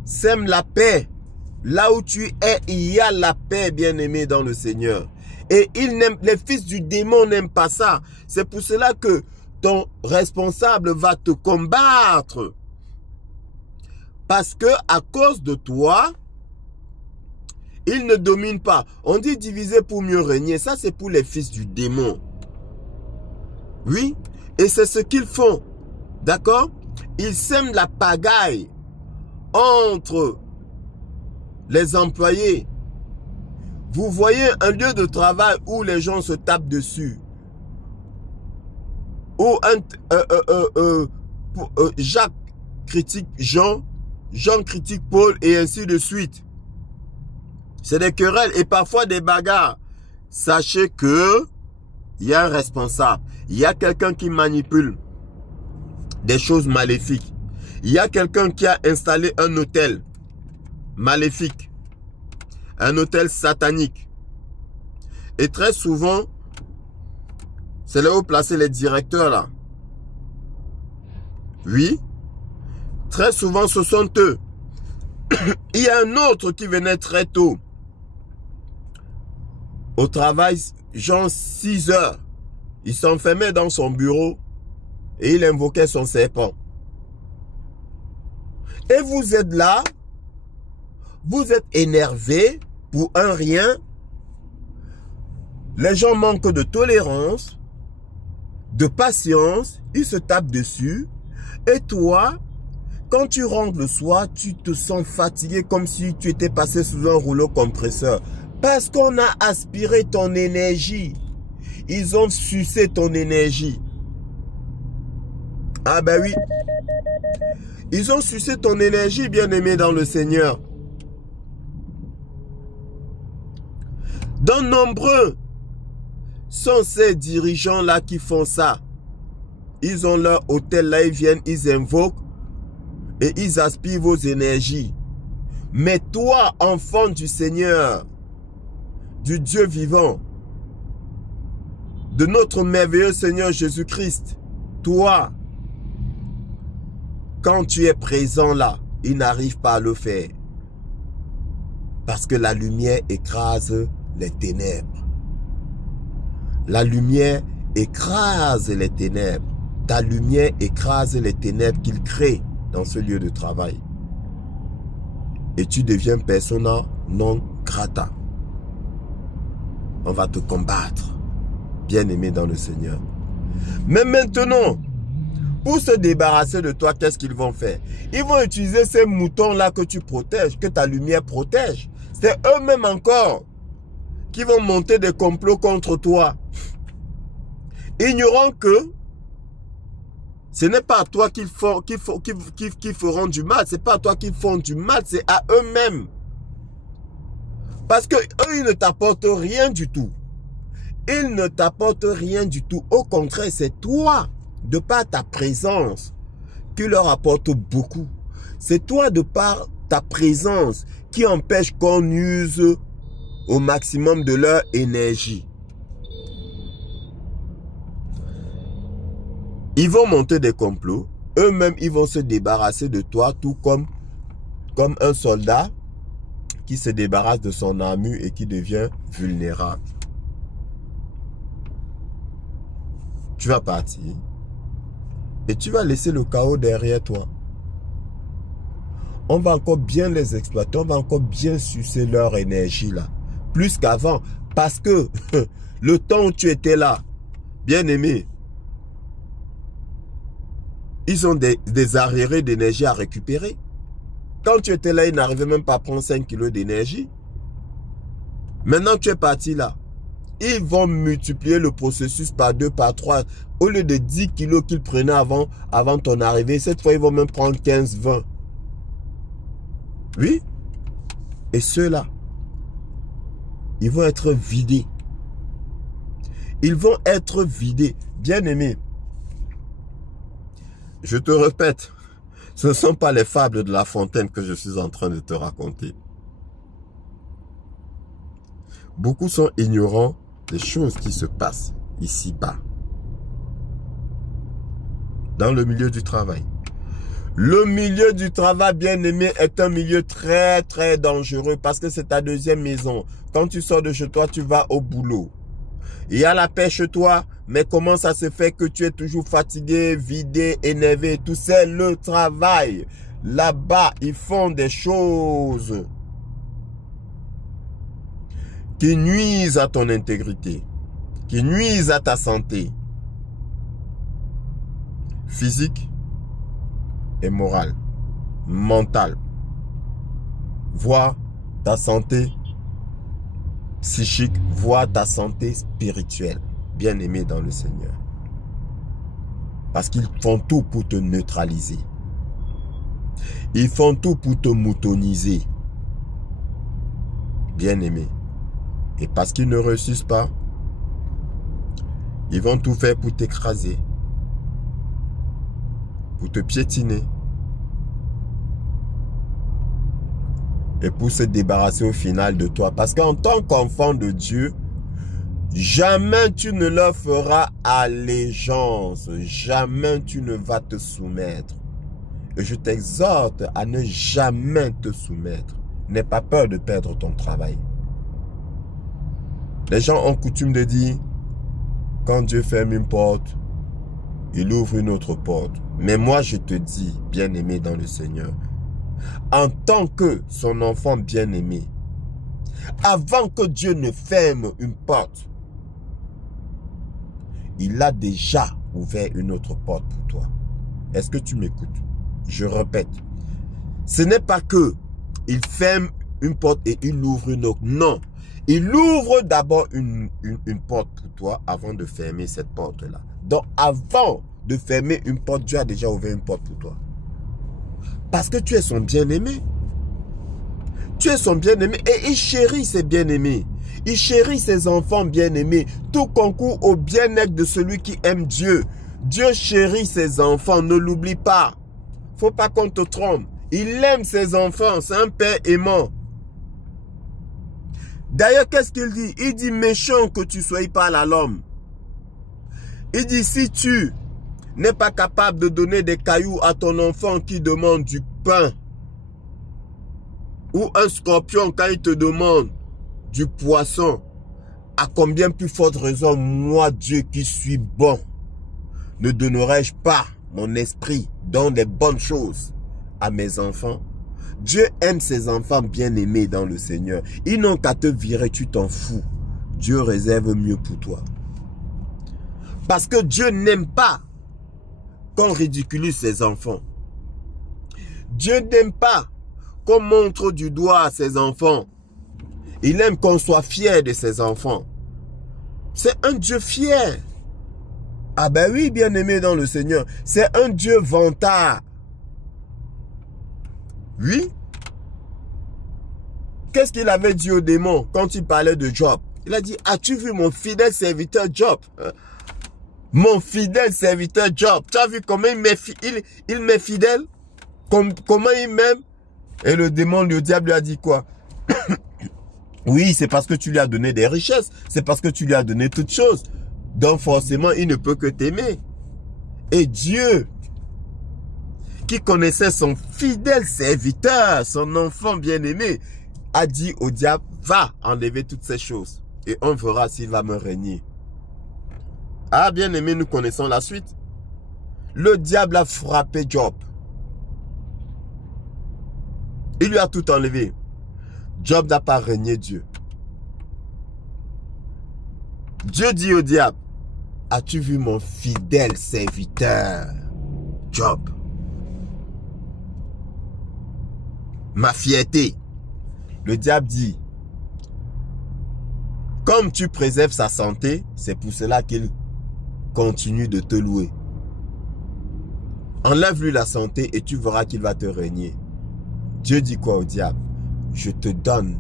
sème la paix. Là où tu es, il y a la paix, bien-aimé, dans le Seigneur. Et les fils du démon n'aiment pas ça. C'est pour cela que ton responsable va te combattre. Parce que à cause de toi, il ne domine pas. On dit diviser pour mieux régner. Ça, c'est pour les fils du démon. Oui, et c'est ce qu'ils font. D'accord? Ils sèment la pagaille entre les employés. Vous voyez un lieu de travail où les gens se tapent dessus. Où Jacques critique Jean, Jean critique Paul et ainsi de suite. C'est des querelles et parfois des bagarres. Sachez que il y a un responsable. Il y a quelqu'un qui manipule des choses maléfiques. Il y a quelqu'un qui a installé un hôtel maléfique. Un hôtel satanique. Et très souvent, c'est là où placer les directeurs là. Oui. Très souvent, ce sont eux. Il y a un autre qui venait très tôt. Au travail, genre 6 heures. Il s'enfermait dans son bureau et il invoquait son serpent. Et vous êtes là, vous êtes énervé pour un rien. Les gens manquent de tolérance, de patience, ils se tapent dessus. Et toi, quand tu rentres le soir, tu te sens fatigué comme si tu étais passé sous un rouleau compresseur. Parce qu'on a aspiré ton énergie. Ils ont sucé ton énergie. Ah ben oui. Ils ont sucé ton énergie, bien-aimé dans le Seigneur. Donc nombreux sont ces dirigeants-là qui font ça. Ils ont leur hôtel là, ils viennent, ils invoquent et ils aspirent vos énergies. Mais toi, enfant du Seigneur, du Dieu vivant, de notre merveilleux Seigneur Jésus-Christ, toi, quand tu es présent là, il n'arrive pas à le faire. Parce que la lumière écrase les ténèbres. La lumière écrase les ténèbres. Ta lumière écrase les ténèbres qu'il crée dans ce lieu de travail. Et tu deviens persona non grata. On va te combattre. Bien-aimé dans le Seigneur. Mais maintenant, pour se débarrasser de toi, qu'est-ce qu'ils vont faire? Ils vont utiliser ces moutons-là que tu protèges, que ta lumière protège. C'est eux-mêmes encore qui vont monter des complots contre toi. Ignorant que ce n'est pas à toi qu'ils feront du mal. Ce n'est pas à toi qu'ils font du mal, c'est à eux-mêmes. Parce que eux, ils ne t'apportent rien du tout. Ils ne t'apportent rien du tout. Au contraire, c'est toi, de par ta présence, qui leur apporte beaucoup. C'est toi, de par ta présence, qui empêche qu'on use au maximum de leur énergie. Ils vont monter des complots. Eux-mêmes, ils vont se débarrasser de toi, tout comme un soldat qui se débarrasse de son armure et qui devient vulnérable. Tu vas partir et tu vas laisser le chaos derrière toi. On va encore bien les exploiter, on va encore bien sucer leur énergie là, plus qu'avant, parce que le temps où tu étais là, bien aimé, ils ont des arriérés d'énergie à récupérer. Quand tu étais là, ils n'arrivaient même pas à prendre 5 kilos d'énergie. Maintenant, tu es parti là. Ils vont multiplier le processus par 2, par 3. Au lieu de 10 kilos qu'ils prenaient avant ton arrivée, cette fois, ils vont même prendre 15, 20. Oui. Et ceux-là, ils vont être vidés. Ils vont être vidés. Bien-aimés, je te répète, ce ne sont pas les fables de La Fontaine que je suis en train de te raconter. Beaucoup sont ignorants des choses qui se passent ici-bas. Dans le milieu du travail. Le milieu du travail, bien aimé, est un milieu très, très dangereux parce que c'est ta deuxième maison. Quand tu sors de chez toi, tu vas au boulot. Il y a la paix chez toi, mais comment ça se fait que tu es toujours fatigué, vidé, énervé? Tout c'est le travail. Là-bas, ils font des choses qui nuisent à ton intégrité, qui nuisent à ta santé physique et morale, mentale, voire ta santé psychique, voire ta santé spirituelle, bien aimé dans le Seigneur. Parce qu'ils font tout pour te neutraliser. Ils font tout pour te moutoniser, bien aimé. Et parce qu'ils ne réussissent pas, ils vont tout faire pour t'écraser, pour te piétiner et pour se débarrasser au final de toi. Parce qu'en tant qu'enfant de Dieu, jamais tu ne leur feras allégeance, jamais tu ne vas te soumettre. Et je t'exhorte à ne jamais te soumettre. N'aie pas peur de perdre ton travail. Les gens ont coutume de dire, quand Dieu ferme une porte, il ouvre une autre porte. Mais moi je te dis, bien-aimé dans le Seigneur, en tant que son enfant bien-aimé, avant que Dieu ne ferme une porte, il a déjà ouvert une autre porte pour toi. Est-ce que tu m'écoutes? Je répète, ce n'est pas que il ferme une porte et il ouvre une autre. Non, il ouvre d'abord une porte pour toi avant de fermer cette porte-là. Donc avant de fermer une porte, Dieu a déjà ouvert une porte pour toi. Parce que tu es son bien-aimé. Tu es son bien-aimé et il chérit ses bien-aimés. Il chérit ses enfants bien-aimés. Tout concourt au bien-être de celui qui aime Dieu. Dieu chérit ses enfants, ne l'oublie pas. Faut pas qu'on te trompe. Il aime ses enfants, c'est un père aimant. D'ailleurs, qu'est-ce qu'il dit? Il dit méchant que tu sois pas à l'homme. Il dit si tu n'es pas capable de donner des cailloux à ton enfant qui demande du pain, ou un scorpion quand il te demande du poisson, à combien plus forte raison, moi Dieu qui suis bon, ne donnerai-je pas mon esprit dans les bonnes choses à mes enfants? Dieu aime ses enfants bien-aimés dans le Seigneur. Ils n'ont qu'à te virer, tu t'en fous. Dieu réserve mieux pour toi. Parce que Dieu n'aime pas qu'on ridiculise ses enfants. Dieu n'aime pas qu'on montre du doigt à ses enfants. Il aime qu'on soit fier de ses enfants. C'est un Dieu fier. Ah ben oui, bien-aimé dans le Seigneur. C'est un Dieu vantard. Oui. Qu'est-ce qu'il avait dit au démon quand il parlait de Job? Il a dit, as-tu vu mon fidèle serviteur Job? Mon fidèle serviteur Job. Tu as vu comment il m'est fidèle? Comment il m'aime? Et le démon, le diable lui a dit quoi? Oui, c'est parce que tu lui as donné des richesses. C'est parce que tu lui as donné toutes choses. Donc forcément, il ne peut que t'aimer. Et Dieu, qui connaissait son fidèle serviteur, son enfant bien-aimé, a dit au diable, va enlever toutes ces choses. Et on verra s'il va me régner. Ah, bien-aimé, nous connaissons la suite. Le diable a frappé Job. Il lui a tout enlevé. Job n'a pas régné Dieu. Dieu dit au diable, as-tu vu mon fidèle serviteur, Job? Ma fierté. Le diable dit, comme tu préserves sa santé, c'est pour cela qu'il continue de te louer. Enlève-lui la santé et tu verras qu'il va te régner. Dieu dit quoi au diable? Je te donne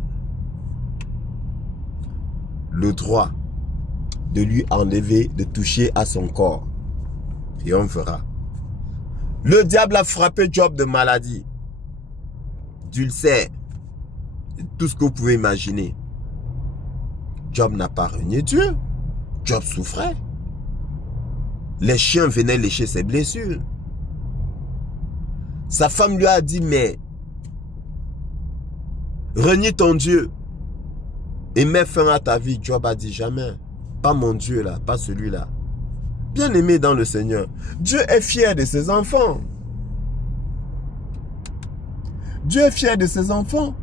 le droit de lui enlever, de toucher à son corps. Et on verra. Le diable a frappé Job de maladie, d'ulcère, tout ce que vous pouvez imaginer. Job n'a pas régné Dieu. Job souffrait. Les chiens venaient lécher ses blessures. Sa femme lui a dit, mais renie ton Dieu et mets fin à ta vie. Job a dit, jamais. Pas mon Dieu là, pas celui-là. Bien-aimé dans le Seigneur, Dieu est fier de ses enfants. Dieu est fier de ses enfants.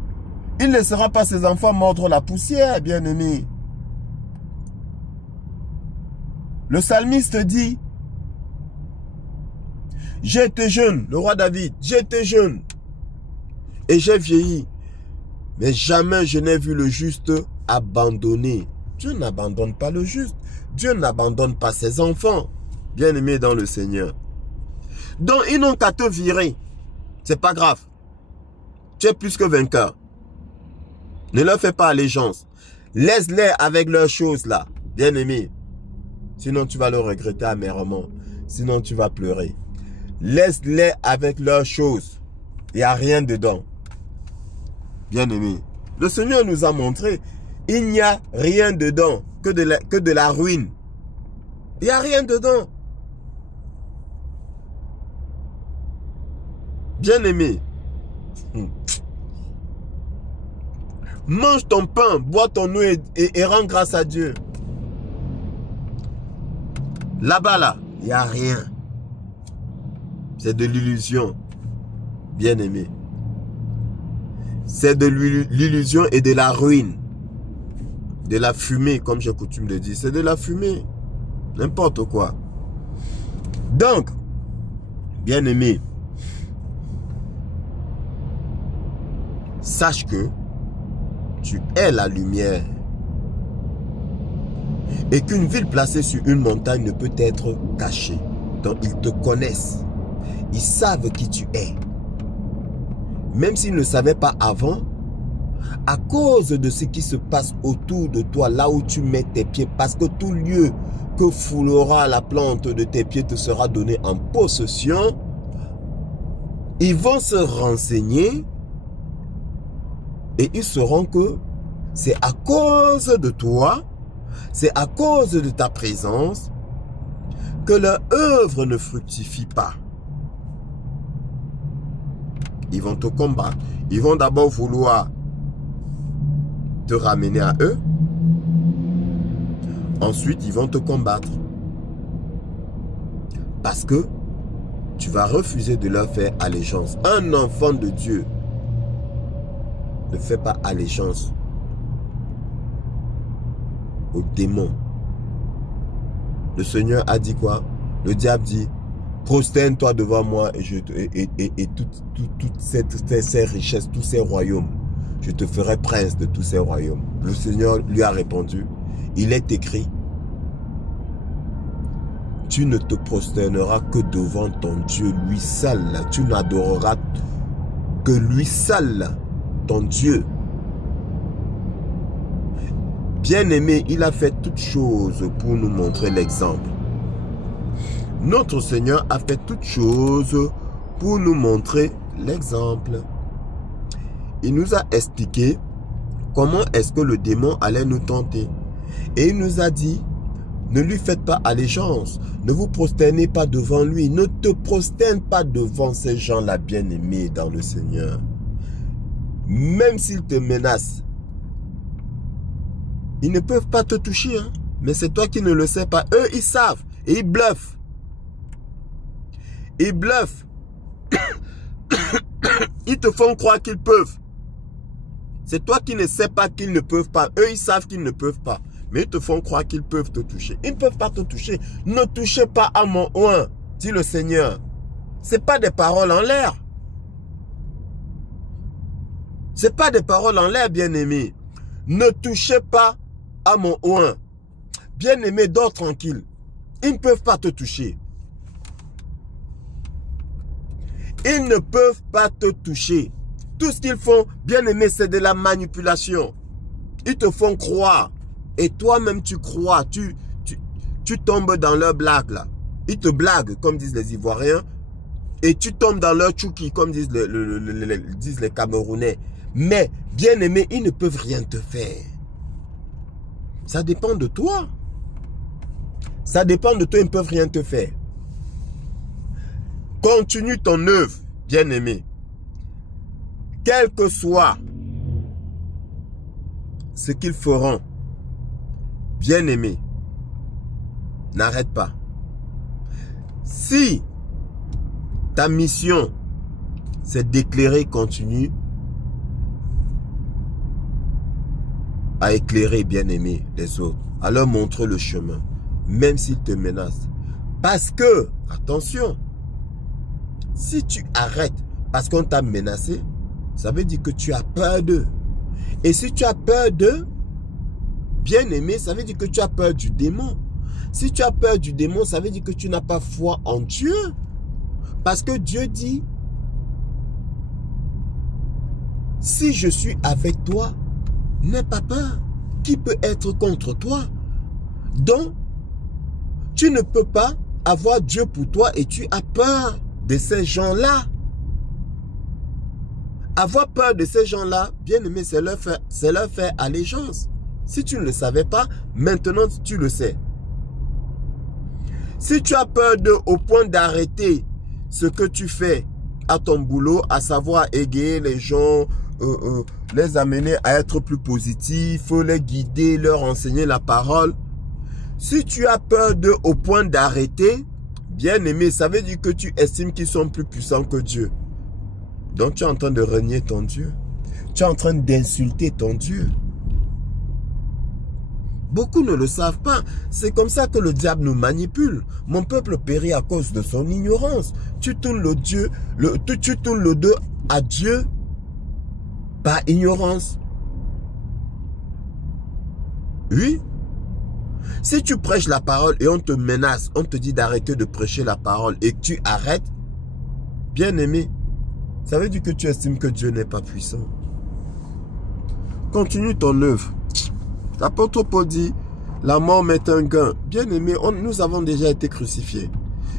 Il ne laissera pas ses enfants mordre la poussière, bien-aimé. Le psalmiste dit, j'ai été jeune, le roi David, j'ai été jeune et j'ai vieilli. Mais jamais je n'ai vu le juste abandonné. Dieu n'abandonne pas le juste. Dieu n'abandonne pas ses enfants. Bien-aimés dans le Seigneur. Donc ils n'ont qu'à te virer. C'est pas grave. Tu es plus que vainqueur. Ne leur fais pas allégeance. Laisse-les avec leurs choses là. Bien-aimés. Sinon tu vas le regretter amèrement. Sinon tu vas pleurer. Laisse-les avec leurs choses. Il n'y a rien dedans. Bien-aimés. Le Seigneur nous a montré, il n'y a rien dedans que de la ruine. Il n'y a rien dedans. Bien-aimé. Mange ton pain, bois ton eau et rends grâce à Dieu. Là-bas, là, il n'y a rien. C'est de l'illusion. Bien-aimé. C'est de l'illusion et de la ruine. De la fumée, comme j'ai coutume de dire. C'est de la fumée. N'importe quoi. Donc, bien-aimé, sache que tu es la lumière. Et qu'une ville placée sur une montagne ne peut être cachée. Donc, ils te connaissent. Ils savent qui tu es. Même s'ils ne savaient pas avant, à cause de ce qui se passe autour de toi, là où tu mets tes pieds, parce que tout lieu que foulera la plante de tes pieds te sera donné en possession, ils vont se renseigner et ils sauront que c'est à cause de toi, c'est à cause de ta présence que leur œuvre ne fructifie pas. Ils vont te combattre. Ils vont d'abord vouloir te ramener à eux. Ensuite, ils vont te combattre. Parce que tu vas refuser de leur faire allégeance. Un enfant de Dieu ne fait pas allégeance aux démons. Le Seigneur a dit quoi? Le diable dit, prosterne-toi devant moi et toutes ces richesses, tous ces royaumes, je te ferai prince de tous ces royaumes. Le Seigneur lui a répondu, il est écrit, tu ne te prosterneras que devant ton Dieu, lui seul. Tu n'adoreras que lui seul, ton Dieu. Bien-aimé, il a fait toutes choses pour nous montrer l'exemple. Notre Seigneur a fait toutes choses pour nous montrer l'exemple. Il nous a expliqué comment est-ce que le démon allait nous tenter. Et il nous a dit, ne lui faites pas allégeance, ne vous prosternez pas devant lui, ne te prosterne pas devant ces gens-là bien-aimés dans le Seigneur. Même s'ils te menacent, ils ne peuvent pas te toucher, hein? Mais c'est toi qui ne le sais pas. Eux, ils savent et ils bluffent. Ils bluffent. Ils te font croire qu'ils peuvent. C'est toi qui ne sais pas qu'ils ne peuvent pas. Eux, ils savent qu'ils ne peuvent pas. Mais ils te font croire qu'ils peuvent te toucher. Ils ne peuvent pas te toucher. Ne touchez pas à mon oint, dit le Seigneur. Ce n'est pas des paroles en l'air. Ce n'est pas des paroles en l'air, bien-aimé. Ne touchez pas à mon oint. Bien-aimé, dors tranquille. Ils ne peuvent pas te toucher. Ils ne peuvent pas te toucher. Tout ce qu'ils font, bien-aimé, c'est de la manipulation. Ils te font croire. Et toi-même, tu crois. Tu tombes dans leur blague, là. Ils te blaguent, comme disent les Ivoiriens. Et tu tombes dans leur tchouki, comme disent les Camerounais. Mais, bien-aimé, ils ne peuvent rien te faire. Ça dépend de toi. Ça dépend de toi, ils ne peuvent rien te faire. Continue ton œuvre, bien-aimé. Quel que soit ce qu'ils feront, bien-aimé, n'arrête pas. Si ta mission, c'est d'éclairer, continue à éclairer, bien-aimé, les autres, à leur montrer le chemin, même s'ils te menacent. Parce que, attention, si tu arrêtes parce qu'on t'a menacé, ça veut dire que tu as peur d'eux. Et si tu as peur d'eux, bien-aimé, ça veut dire que tu as peur du démon. Si tu as peur du démon, ça veut dire que tu n'as pas foi en Dieu. Parce que Dieu dit, si je suis avec toi, n'aie pas peur. Qui peut être contre toi? Donc, tu ne peux pas avoir Dieu pour toi et tu as peur de ces gens-là. Avoir peur de ces gens-là, bien aimé, c'est leur faire allégeance. Si tu ne le savais pas, maintenant tu le sais. Si tu as peur d'eux au point d'arrêter ce que tu fais à ton boulot, à savoir égayer les gens, les amener à être plus positifs, les guider, leur enseigner la parole. Si tu as peur d'eux au point d'arrêter, bien aimé, ça veut dire que tu estimes qu'ils sont plus puissants que Dieu. Donc tu es en train de renier ton Dieu. Tu es en train d'insulter ton Dieu. Beaucoup ne le savent pas. C'est comme ça que le diable nous manipule. Mon peuple périt à cause de son ignorance. Tu tournes le dos à Dieu par ignorance. Oui. Si tu prêches la parole et on te menace, on te dit d'arrêter de prêcher la parole et que tu arrêtes, bien aimé, ça veut dire que tu estimes que Dieu n'est pas puissant. Continue ton œuvre. L'apôtre Paul dit, la mort m'est un gain. Bien aimé, nous avons déjà été crucifiés.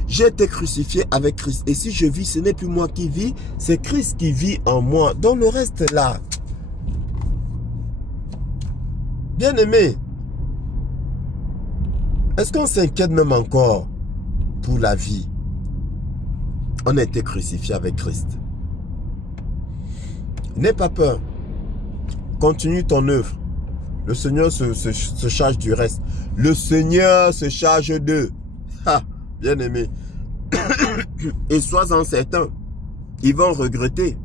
J'ai été crucifié avec Christ. Et si je vis, ce n'est plus moi qui vis, c'est Christ qui vit en moi. Donc le reste là. Bien aimé, est-ce qu'on s'inquiète même encore pour la vie? On a été crucifié avec Christ. N'aie pas peur. Continue ton œuvre. Le Seigneur se charge du reste. Le Seigneur se charge d'eux. Bien aimé. Et sois-en certain, ils vont regretter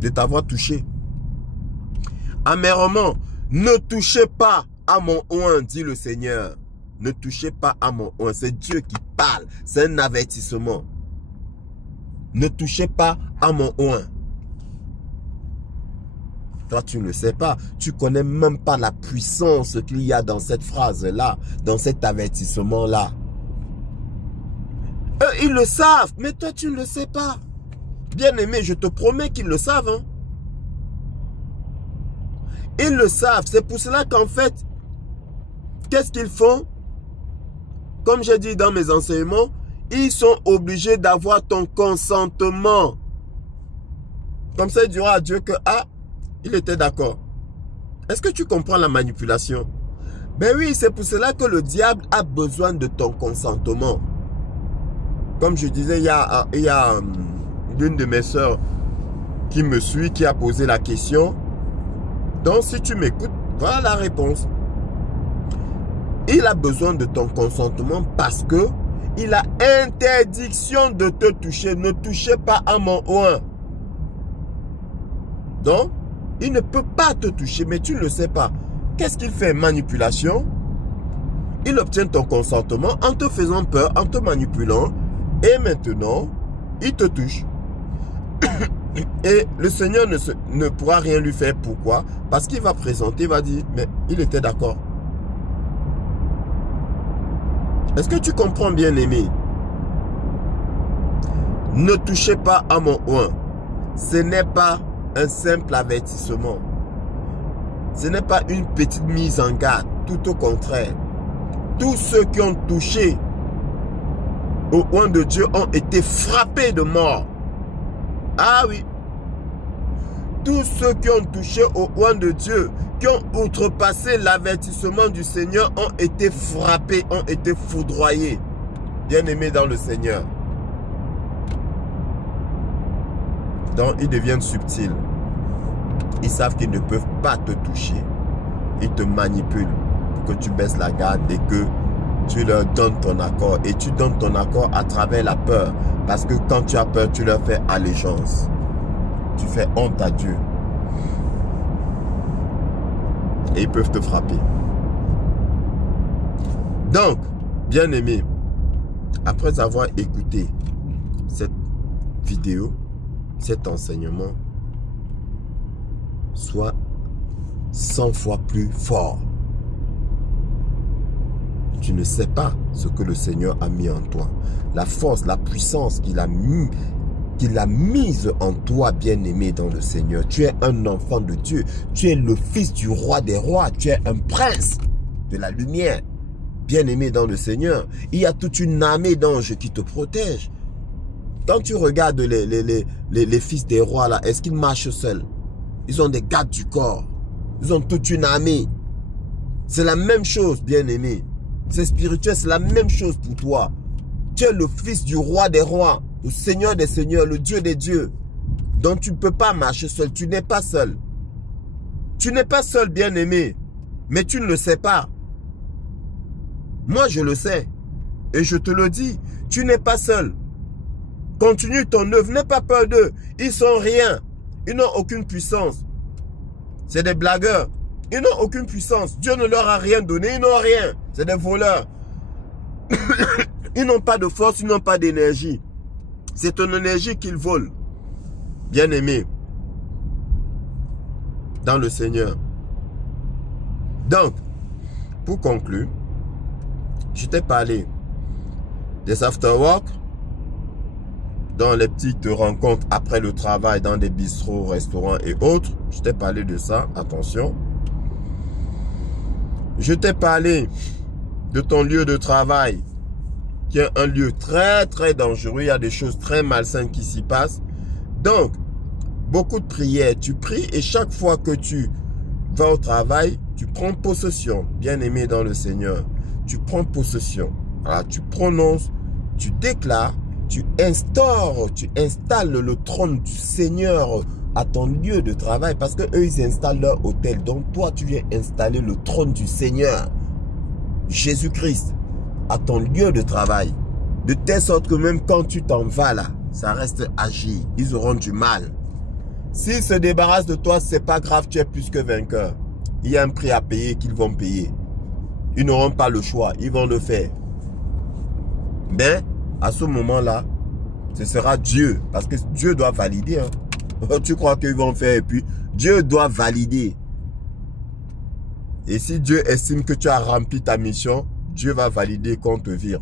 de t'avoir touché. Amèrement, ne touchez pas à mon oint, dit le Seigneur. Ne touchez pas à mon oint. C'est Dieu qui parle. C'est un avertissement. Ne touchez pas à mon oint. Toi, tu ne le sais pas. Tu ne connais même pas la puissance qu'il y a dans cette phrase-là, dans cet avertissement-là. Eux, ils le savent, mais toi, tu ne le sais pas. Bien-aimé, je te promets qu'ils le savent. Hein. Ils le savent. C'est pour cela qu'en fait, qu'est-ce qu'ils font? Comme j'ai dit dans mes enseignements, ils sont obligés d'avoir ton consentement. Comme ça, ils diront à Dieu que, ah, il était d'accord. Est-ce que tu comprends la manipulation? Ben oui, c'est pour cela que le diable a besoin de ton consentement. Comme je disais, il y a l'une de mes sœurs qui me suit, qui a posé la question. Donc, si tu m'écoutes, voilà la réponse. Il a besoin de ton consentement parce que il a interdiction de te toucher. Ne touchez pas à mon oint. Donc, il ne peut pas te toucher, mais tu ne le sais pas. Qu'est-ce qu'il fait? Manipulation. Il obtient ton consentement en te faisant peur, en te manipulant. Et maintenant, il te touche. Et le Seigneur ne pourra rien lui faire. Pourquoi? Parce qu'il va présenter, il va dire, mais il était d'accord. Est-ce que tu comprends, bien-aimé? Ne touchez pas à mon oint. Ce n'est pas un simple avertissement. Ce n'est pas une petite mise en garde. Tout au contraire. Tous ceux qui ont touché au oint de Dieu ont été frappés de mort. Ah oui. Tous ceux qui ont touché au oint de Dieu, qui ont outrepassé l'avertissement du Seigneur, ont été frappés, ont été foudroyés. Bien-aimés dans le Seigneur. Donc, ils deviennent subtils. Ils savent qu'ils ne peuvent pas te toucher. Ils te manipulent pour que tu baisses la garde et que tu leur donnes ton accord. Et tu donnes ton accord à travers la peur. Parce que quand tu as peur, tu leur fais allégeance. Tu fais honte à Dieu. Et ils peuvent te frapper. Donc, bien-aimé, après avoir écouté cette vidéo, cet enseignement, sois 100 fois plus fort. Tu ne sais pas ce que le Seigneur a mis en toi. La force, la puissance qu'il a mise en toi, bien-aimé dans le Seigneur. Tu es un enfant de Dieu. Tu es le fils du roi des rois. Tu es un prince de la lumière. Bien-aimé dans le Seigneur. Il y a toute une armée d'anges qui te protègent. Quand tu regardes les fils des rois, là, est-ce qu'ils marchent seuls? Ils ont des gardes du corps. Ils ont toute une armée. C'est la même chose, bien-aimé. C'est spirituel, c'est la même chose pour toi. Tu es le fils du roi des rois, le Seigneur des seigneurs, le Dieu des dieux. Donc tu ne peux pas marcher seul, tu n'es pas seul. Tu n'es pas seul, bien-aimé. Mais tu ne le sais pas. Moi, je le sais. Et je te le dis, tu n'es pas seul. Continue ton œuvre, n'aie pas peur d'eux. Ils sont rien. Ils n'ont aucune puissance. C'est des blagueurs. Ils n'ont aucune puissance. Dieu ne leur a rien donné. Ils n'ont rien. C'est des voleurs. Ils n'ont pas de force. Ils n'ont pas d'énergie. C'est ton énergie qu'ils volent. Bien-aimé. Dans le Seigneur. Donc, pour conclure, je t'ai parlé des after-work, dans les petites rencontres après le travail, dans des bistrots, restaurants et autres. Je t'ai parlé de ça, attention. Je t'ai parlé de ton lieu de travail, qui est un lieu très très dangereux. Il y a des choses très malsaines qui s'y passent. Donc, beaucoup de prières. Tu pries et chaque fois que tu vas au travail, tu prends possession. Bien-aimé dans le Seigneur, tu prends possession. Alors, tu prononces, tu déclares, tu installes le trône du Seigneur à ton lieu de travail, parce que eux ils installent leur hôtel. Donc toi tu viens installer le trône du Seigneur Jésus-Christ à ton lieu de travail, de telle sorte que même quand tu t'en vas là, ça reste agi. Ils auront du mal. S'ils se débarrassent de toi, c'est pas grave, tu es plus que vainqueur. il y a un prix à payer qu'ils vont payer. Ils n'auront pas le choix, ils vont le faire. Mais à ce moment-là, ce sera Dieu, parce que Dieu doit valider. Hein. Tu crois qu'ils vont faire et puis Dieu doit valider. Et si Dieu estime que tu as rempli ta mission, Dieu va valider qu'on te vire.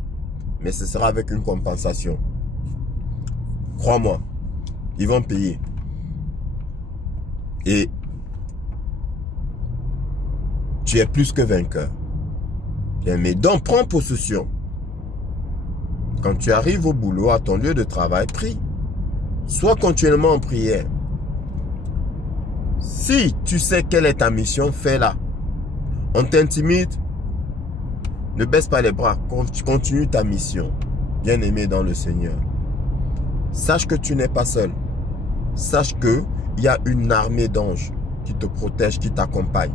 Mais ce sera avec une compensation. Crois-moi, ils vont payer. Et tu es plus que vainqueur. Bien, mais donc, prends possession. Quand tu arrives au boulot, à ton lieu de travail, prie. Sois continuellement en prière. Si tu sais quelle est ta mission, fais-la. On t'intimide, ne baisse pas les bras. Continue ta mission. Bien-aimé dans le Seigneur. Sache que tu n'es pas seul. Sache qu'il y a une armée d'anges qui te protège, qui t'accompagne.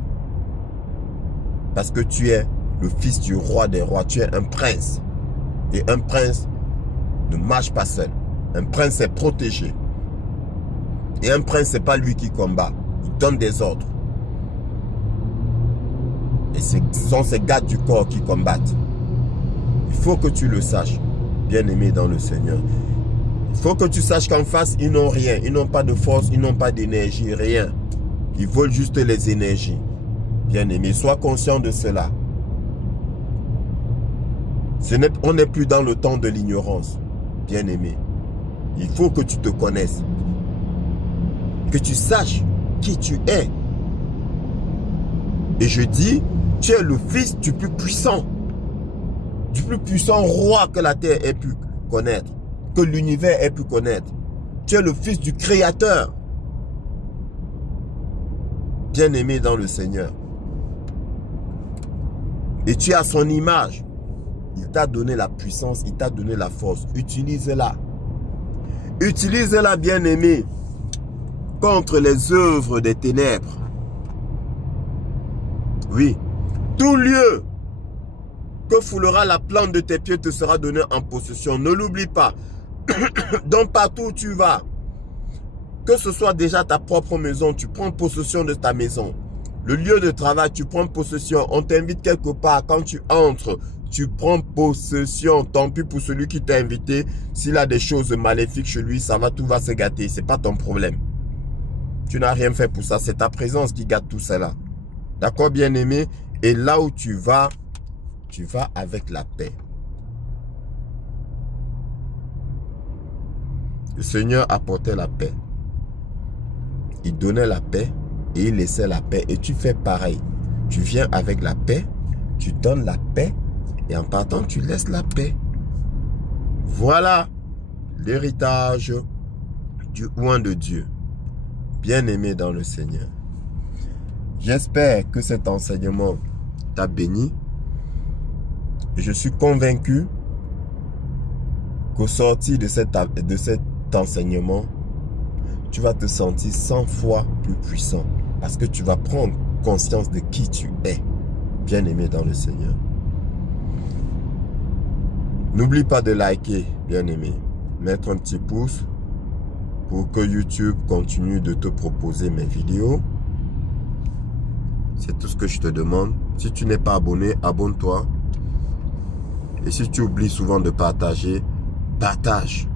Parce que tu es le fils du roi des rois. Tu es un prince. Et un prince ne marche pas seul. Un prince est protégé. Et un prince, ce n'est pas lui qui combat. Il donne des ordres. Et ce sont ces gardes du corps qui combattent. Il faut que tu le saches, bien-aimé dans le Seigneur. Il faut que tu saches qu'en face, ils n'ont rien. Ils n'ont pas de force, ils n'ont pas d'énergie, rien. Ils volent juste les énergies. Bien-aimé, sois conscient de cela. On n'est plus dans le temps de l'ignorance, bien-aimé. Il faut que tu te connaisses. Que tu saches qui tu es. Et je dis, tu es le fils du plus puissant. Du plus puissant roi que la terre ait pu connaître. Que l'univers ait pu connaître. Tu es le fils du Créateur. Bien-aimé dans le Seigneur. Et tu as son image. Il t'a donné la puissance, il t'a donné la force. Utilise-la. Utilise-la, bien-aimé, contre les œuvres des ténèbres. Oui. Tout lieu que foulera la plante de tes pieds te sera donné en possession. Ne l'oublie pas. Donc partout où tu vas, que ce soit déjà ta propre maison, tu prends possession de ta maison. Le lieu de travail, tu prends possession. On t'invite quelque part. Quand tu entres, tu prends possession. Tant pis pour celui qui t'a invité. S'il a des choses maléfiques chez lui, tout va se gâter. Ce n'est pas ton problème. Tu n'as rien fait pour ça. C'est ta présence qui gâte tout cela. D'accord, bien-aimé? Et là où tu vas avec la paix. Le Seigneur apportait la paix. Il donnait la paix. Et il laissait la paix. Et tu fais pareil. Tu viens avec la paix. Tu donnes la paix. Et en partant, tu laisses la paix. Voilà l'héritage du oint de Dieu. Bien-aimé dans le Seigneur. J'espère que cet enseignement t'a béni. Je suis convaincu qu'au sortir de cet enseignement, tu vas te sentir 100 fois plus puissant. Parce que tu vas prendre conscience de qui tu es. Bien-aimé dans le Seigneur. N'oublie pas de liker, bien-aimé. Mettre un petit pouce pour que YouTube continue de te proposer mes vidéos. C'est tout ce que je te demande. Si tu n'es pas abonné, abonne-toi. Et si tu oublies souvent de partager, partage.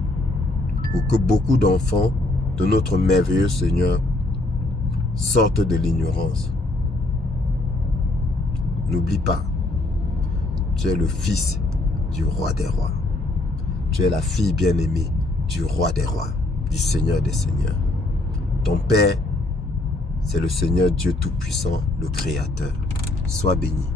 Pour que beaucoup d'enfants de notre merveilleux Seigneur sortent de l'ignorance. N'oublie pas, tu es le fils du roi des rois. Tu es la fille bien-aimée du roi des rois, du Seigneur des seigneurs. Ton Père, c'est le Seigneur Dieu Tout-Puissant, le Créateur. Sois béni.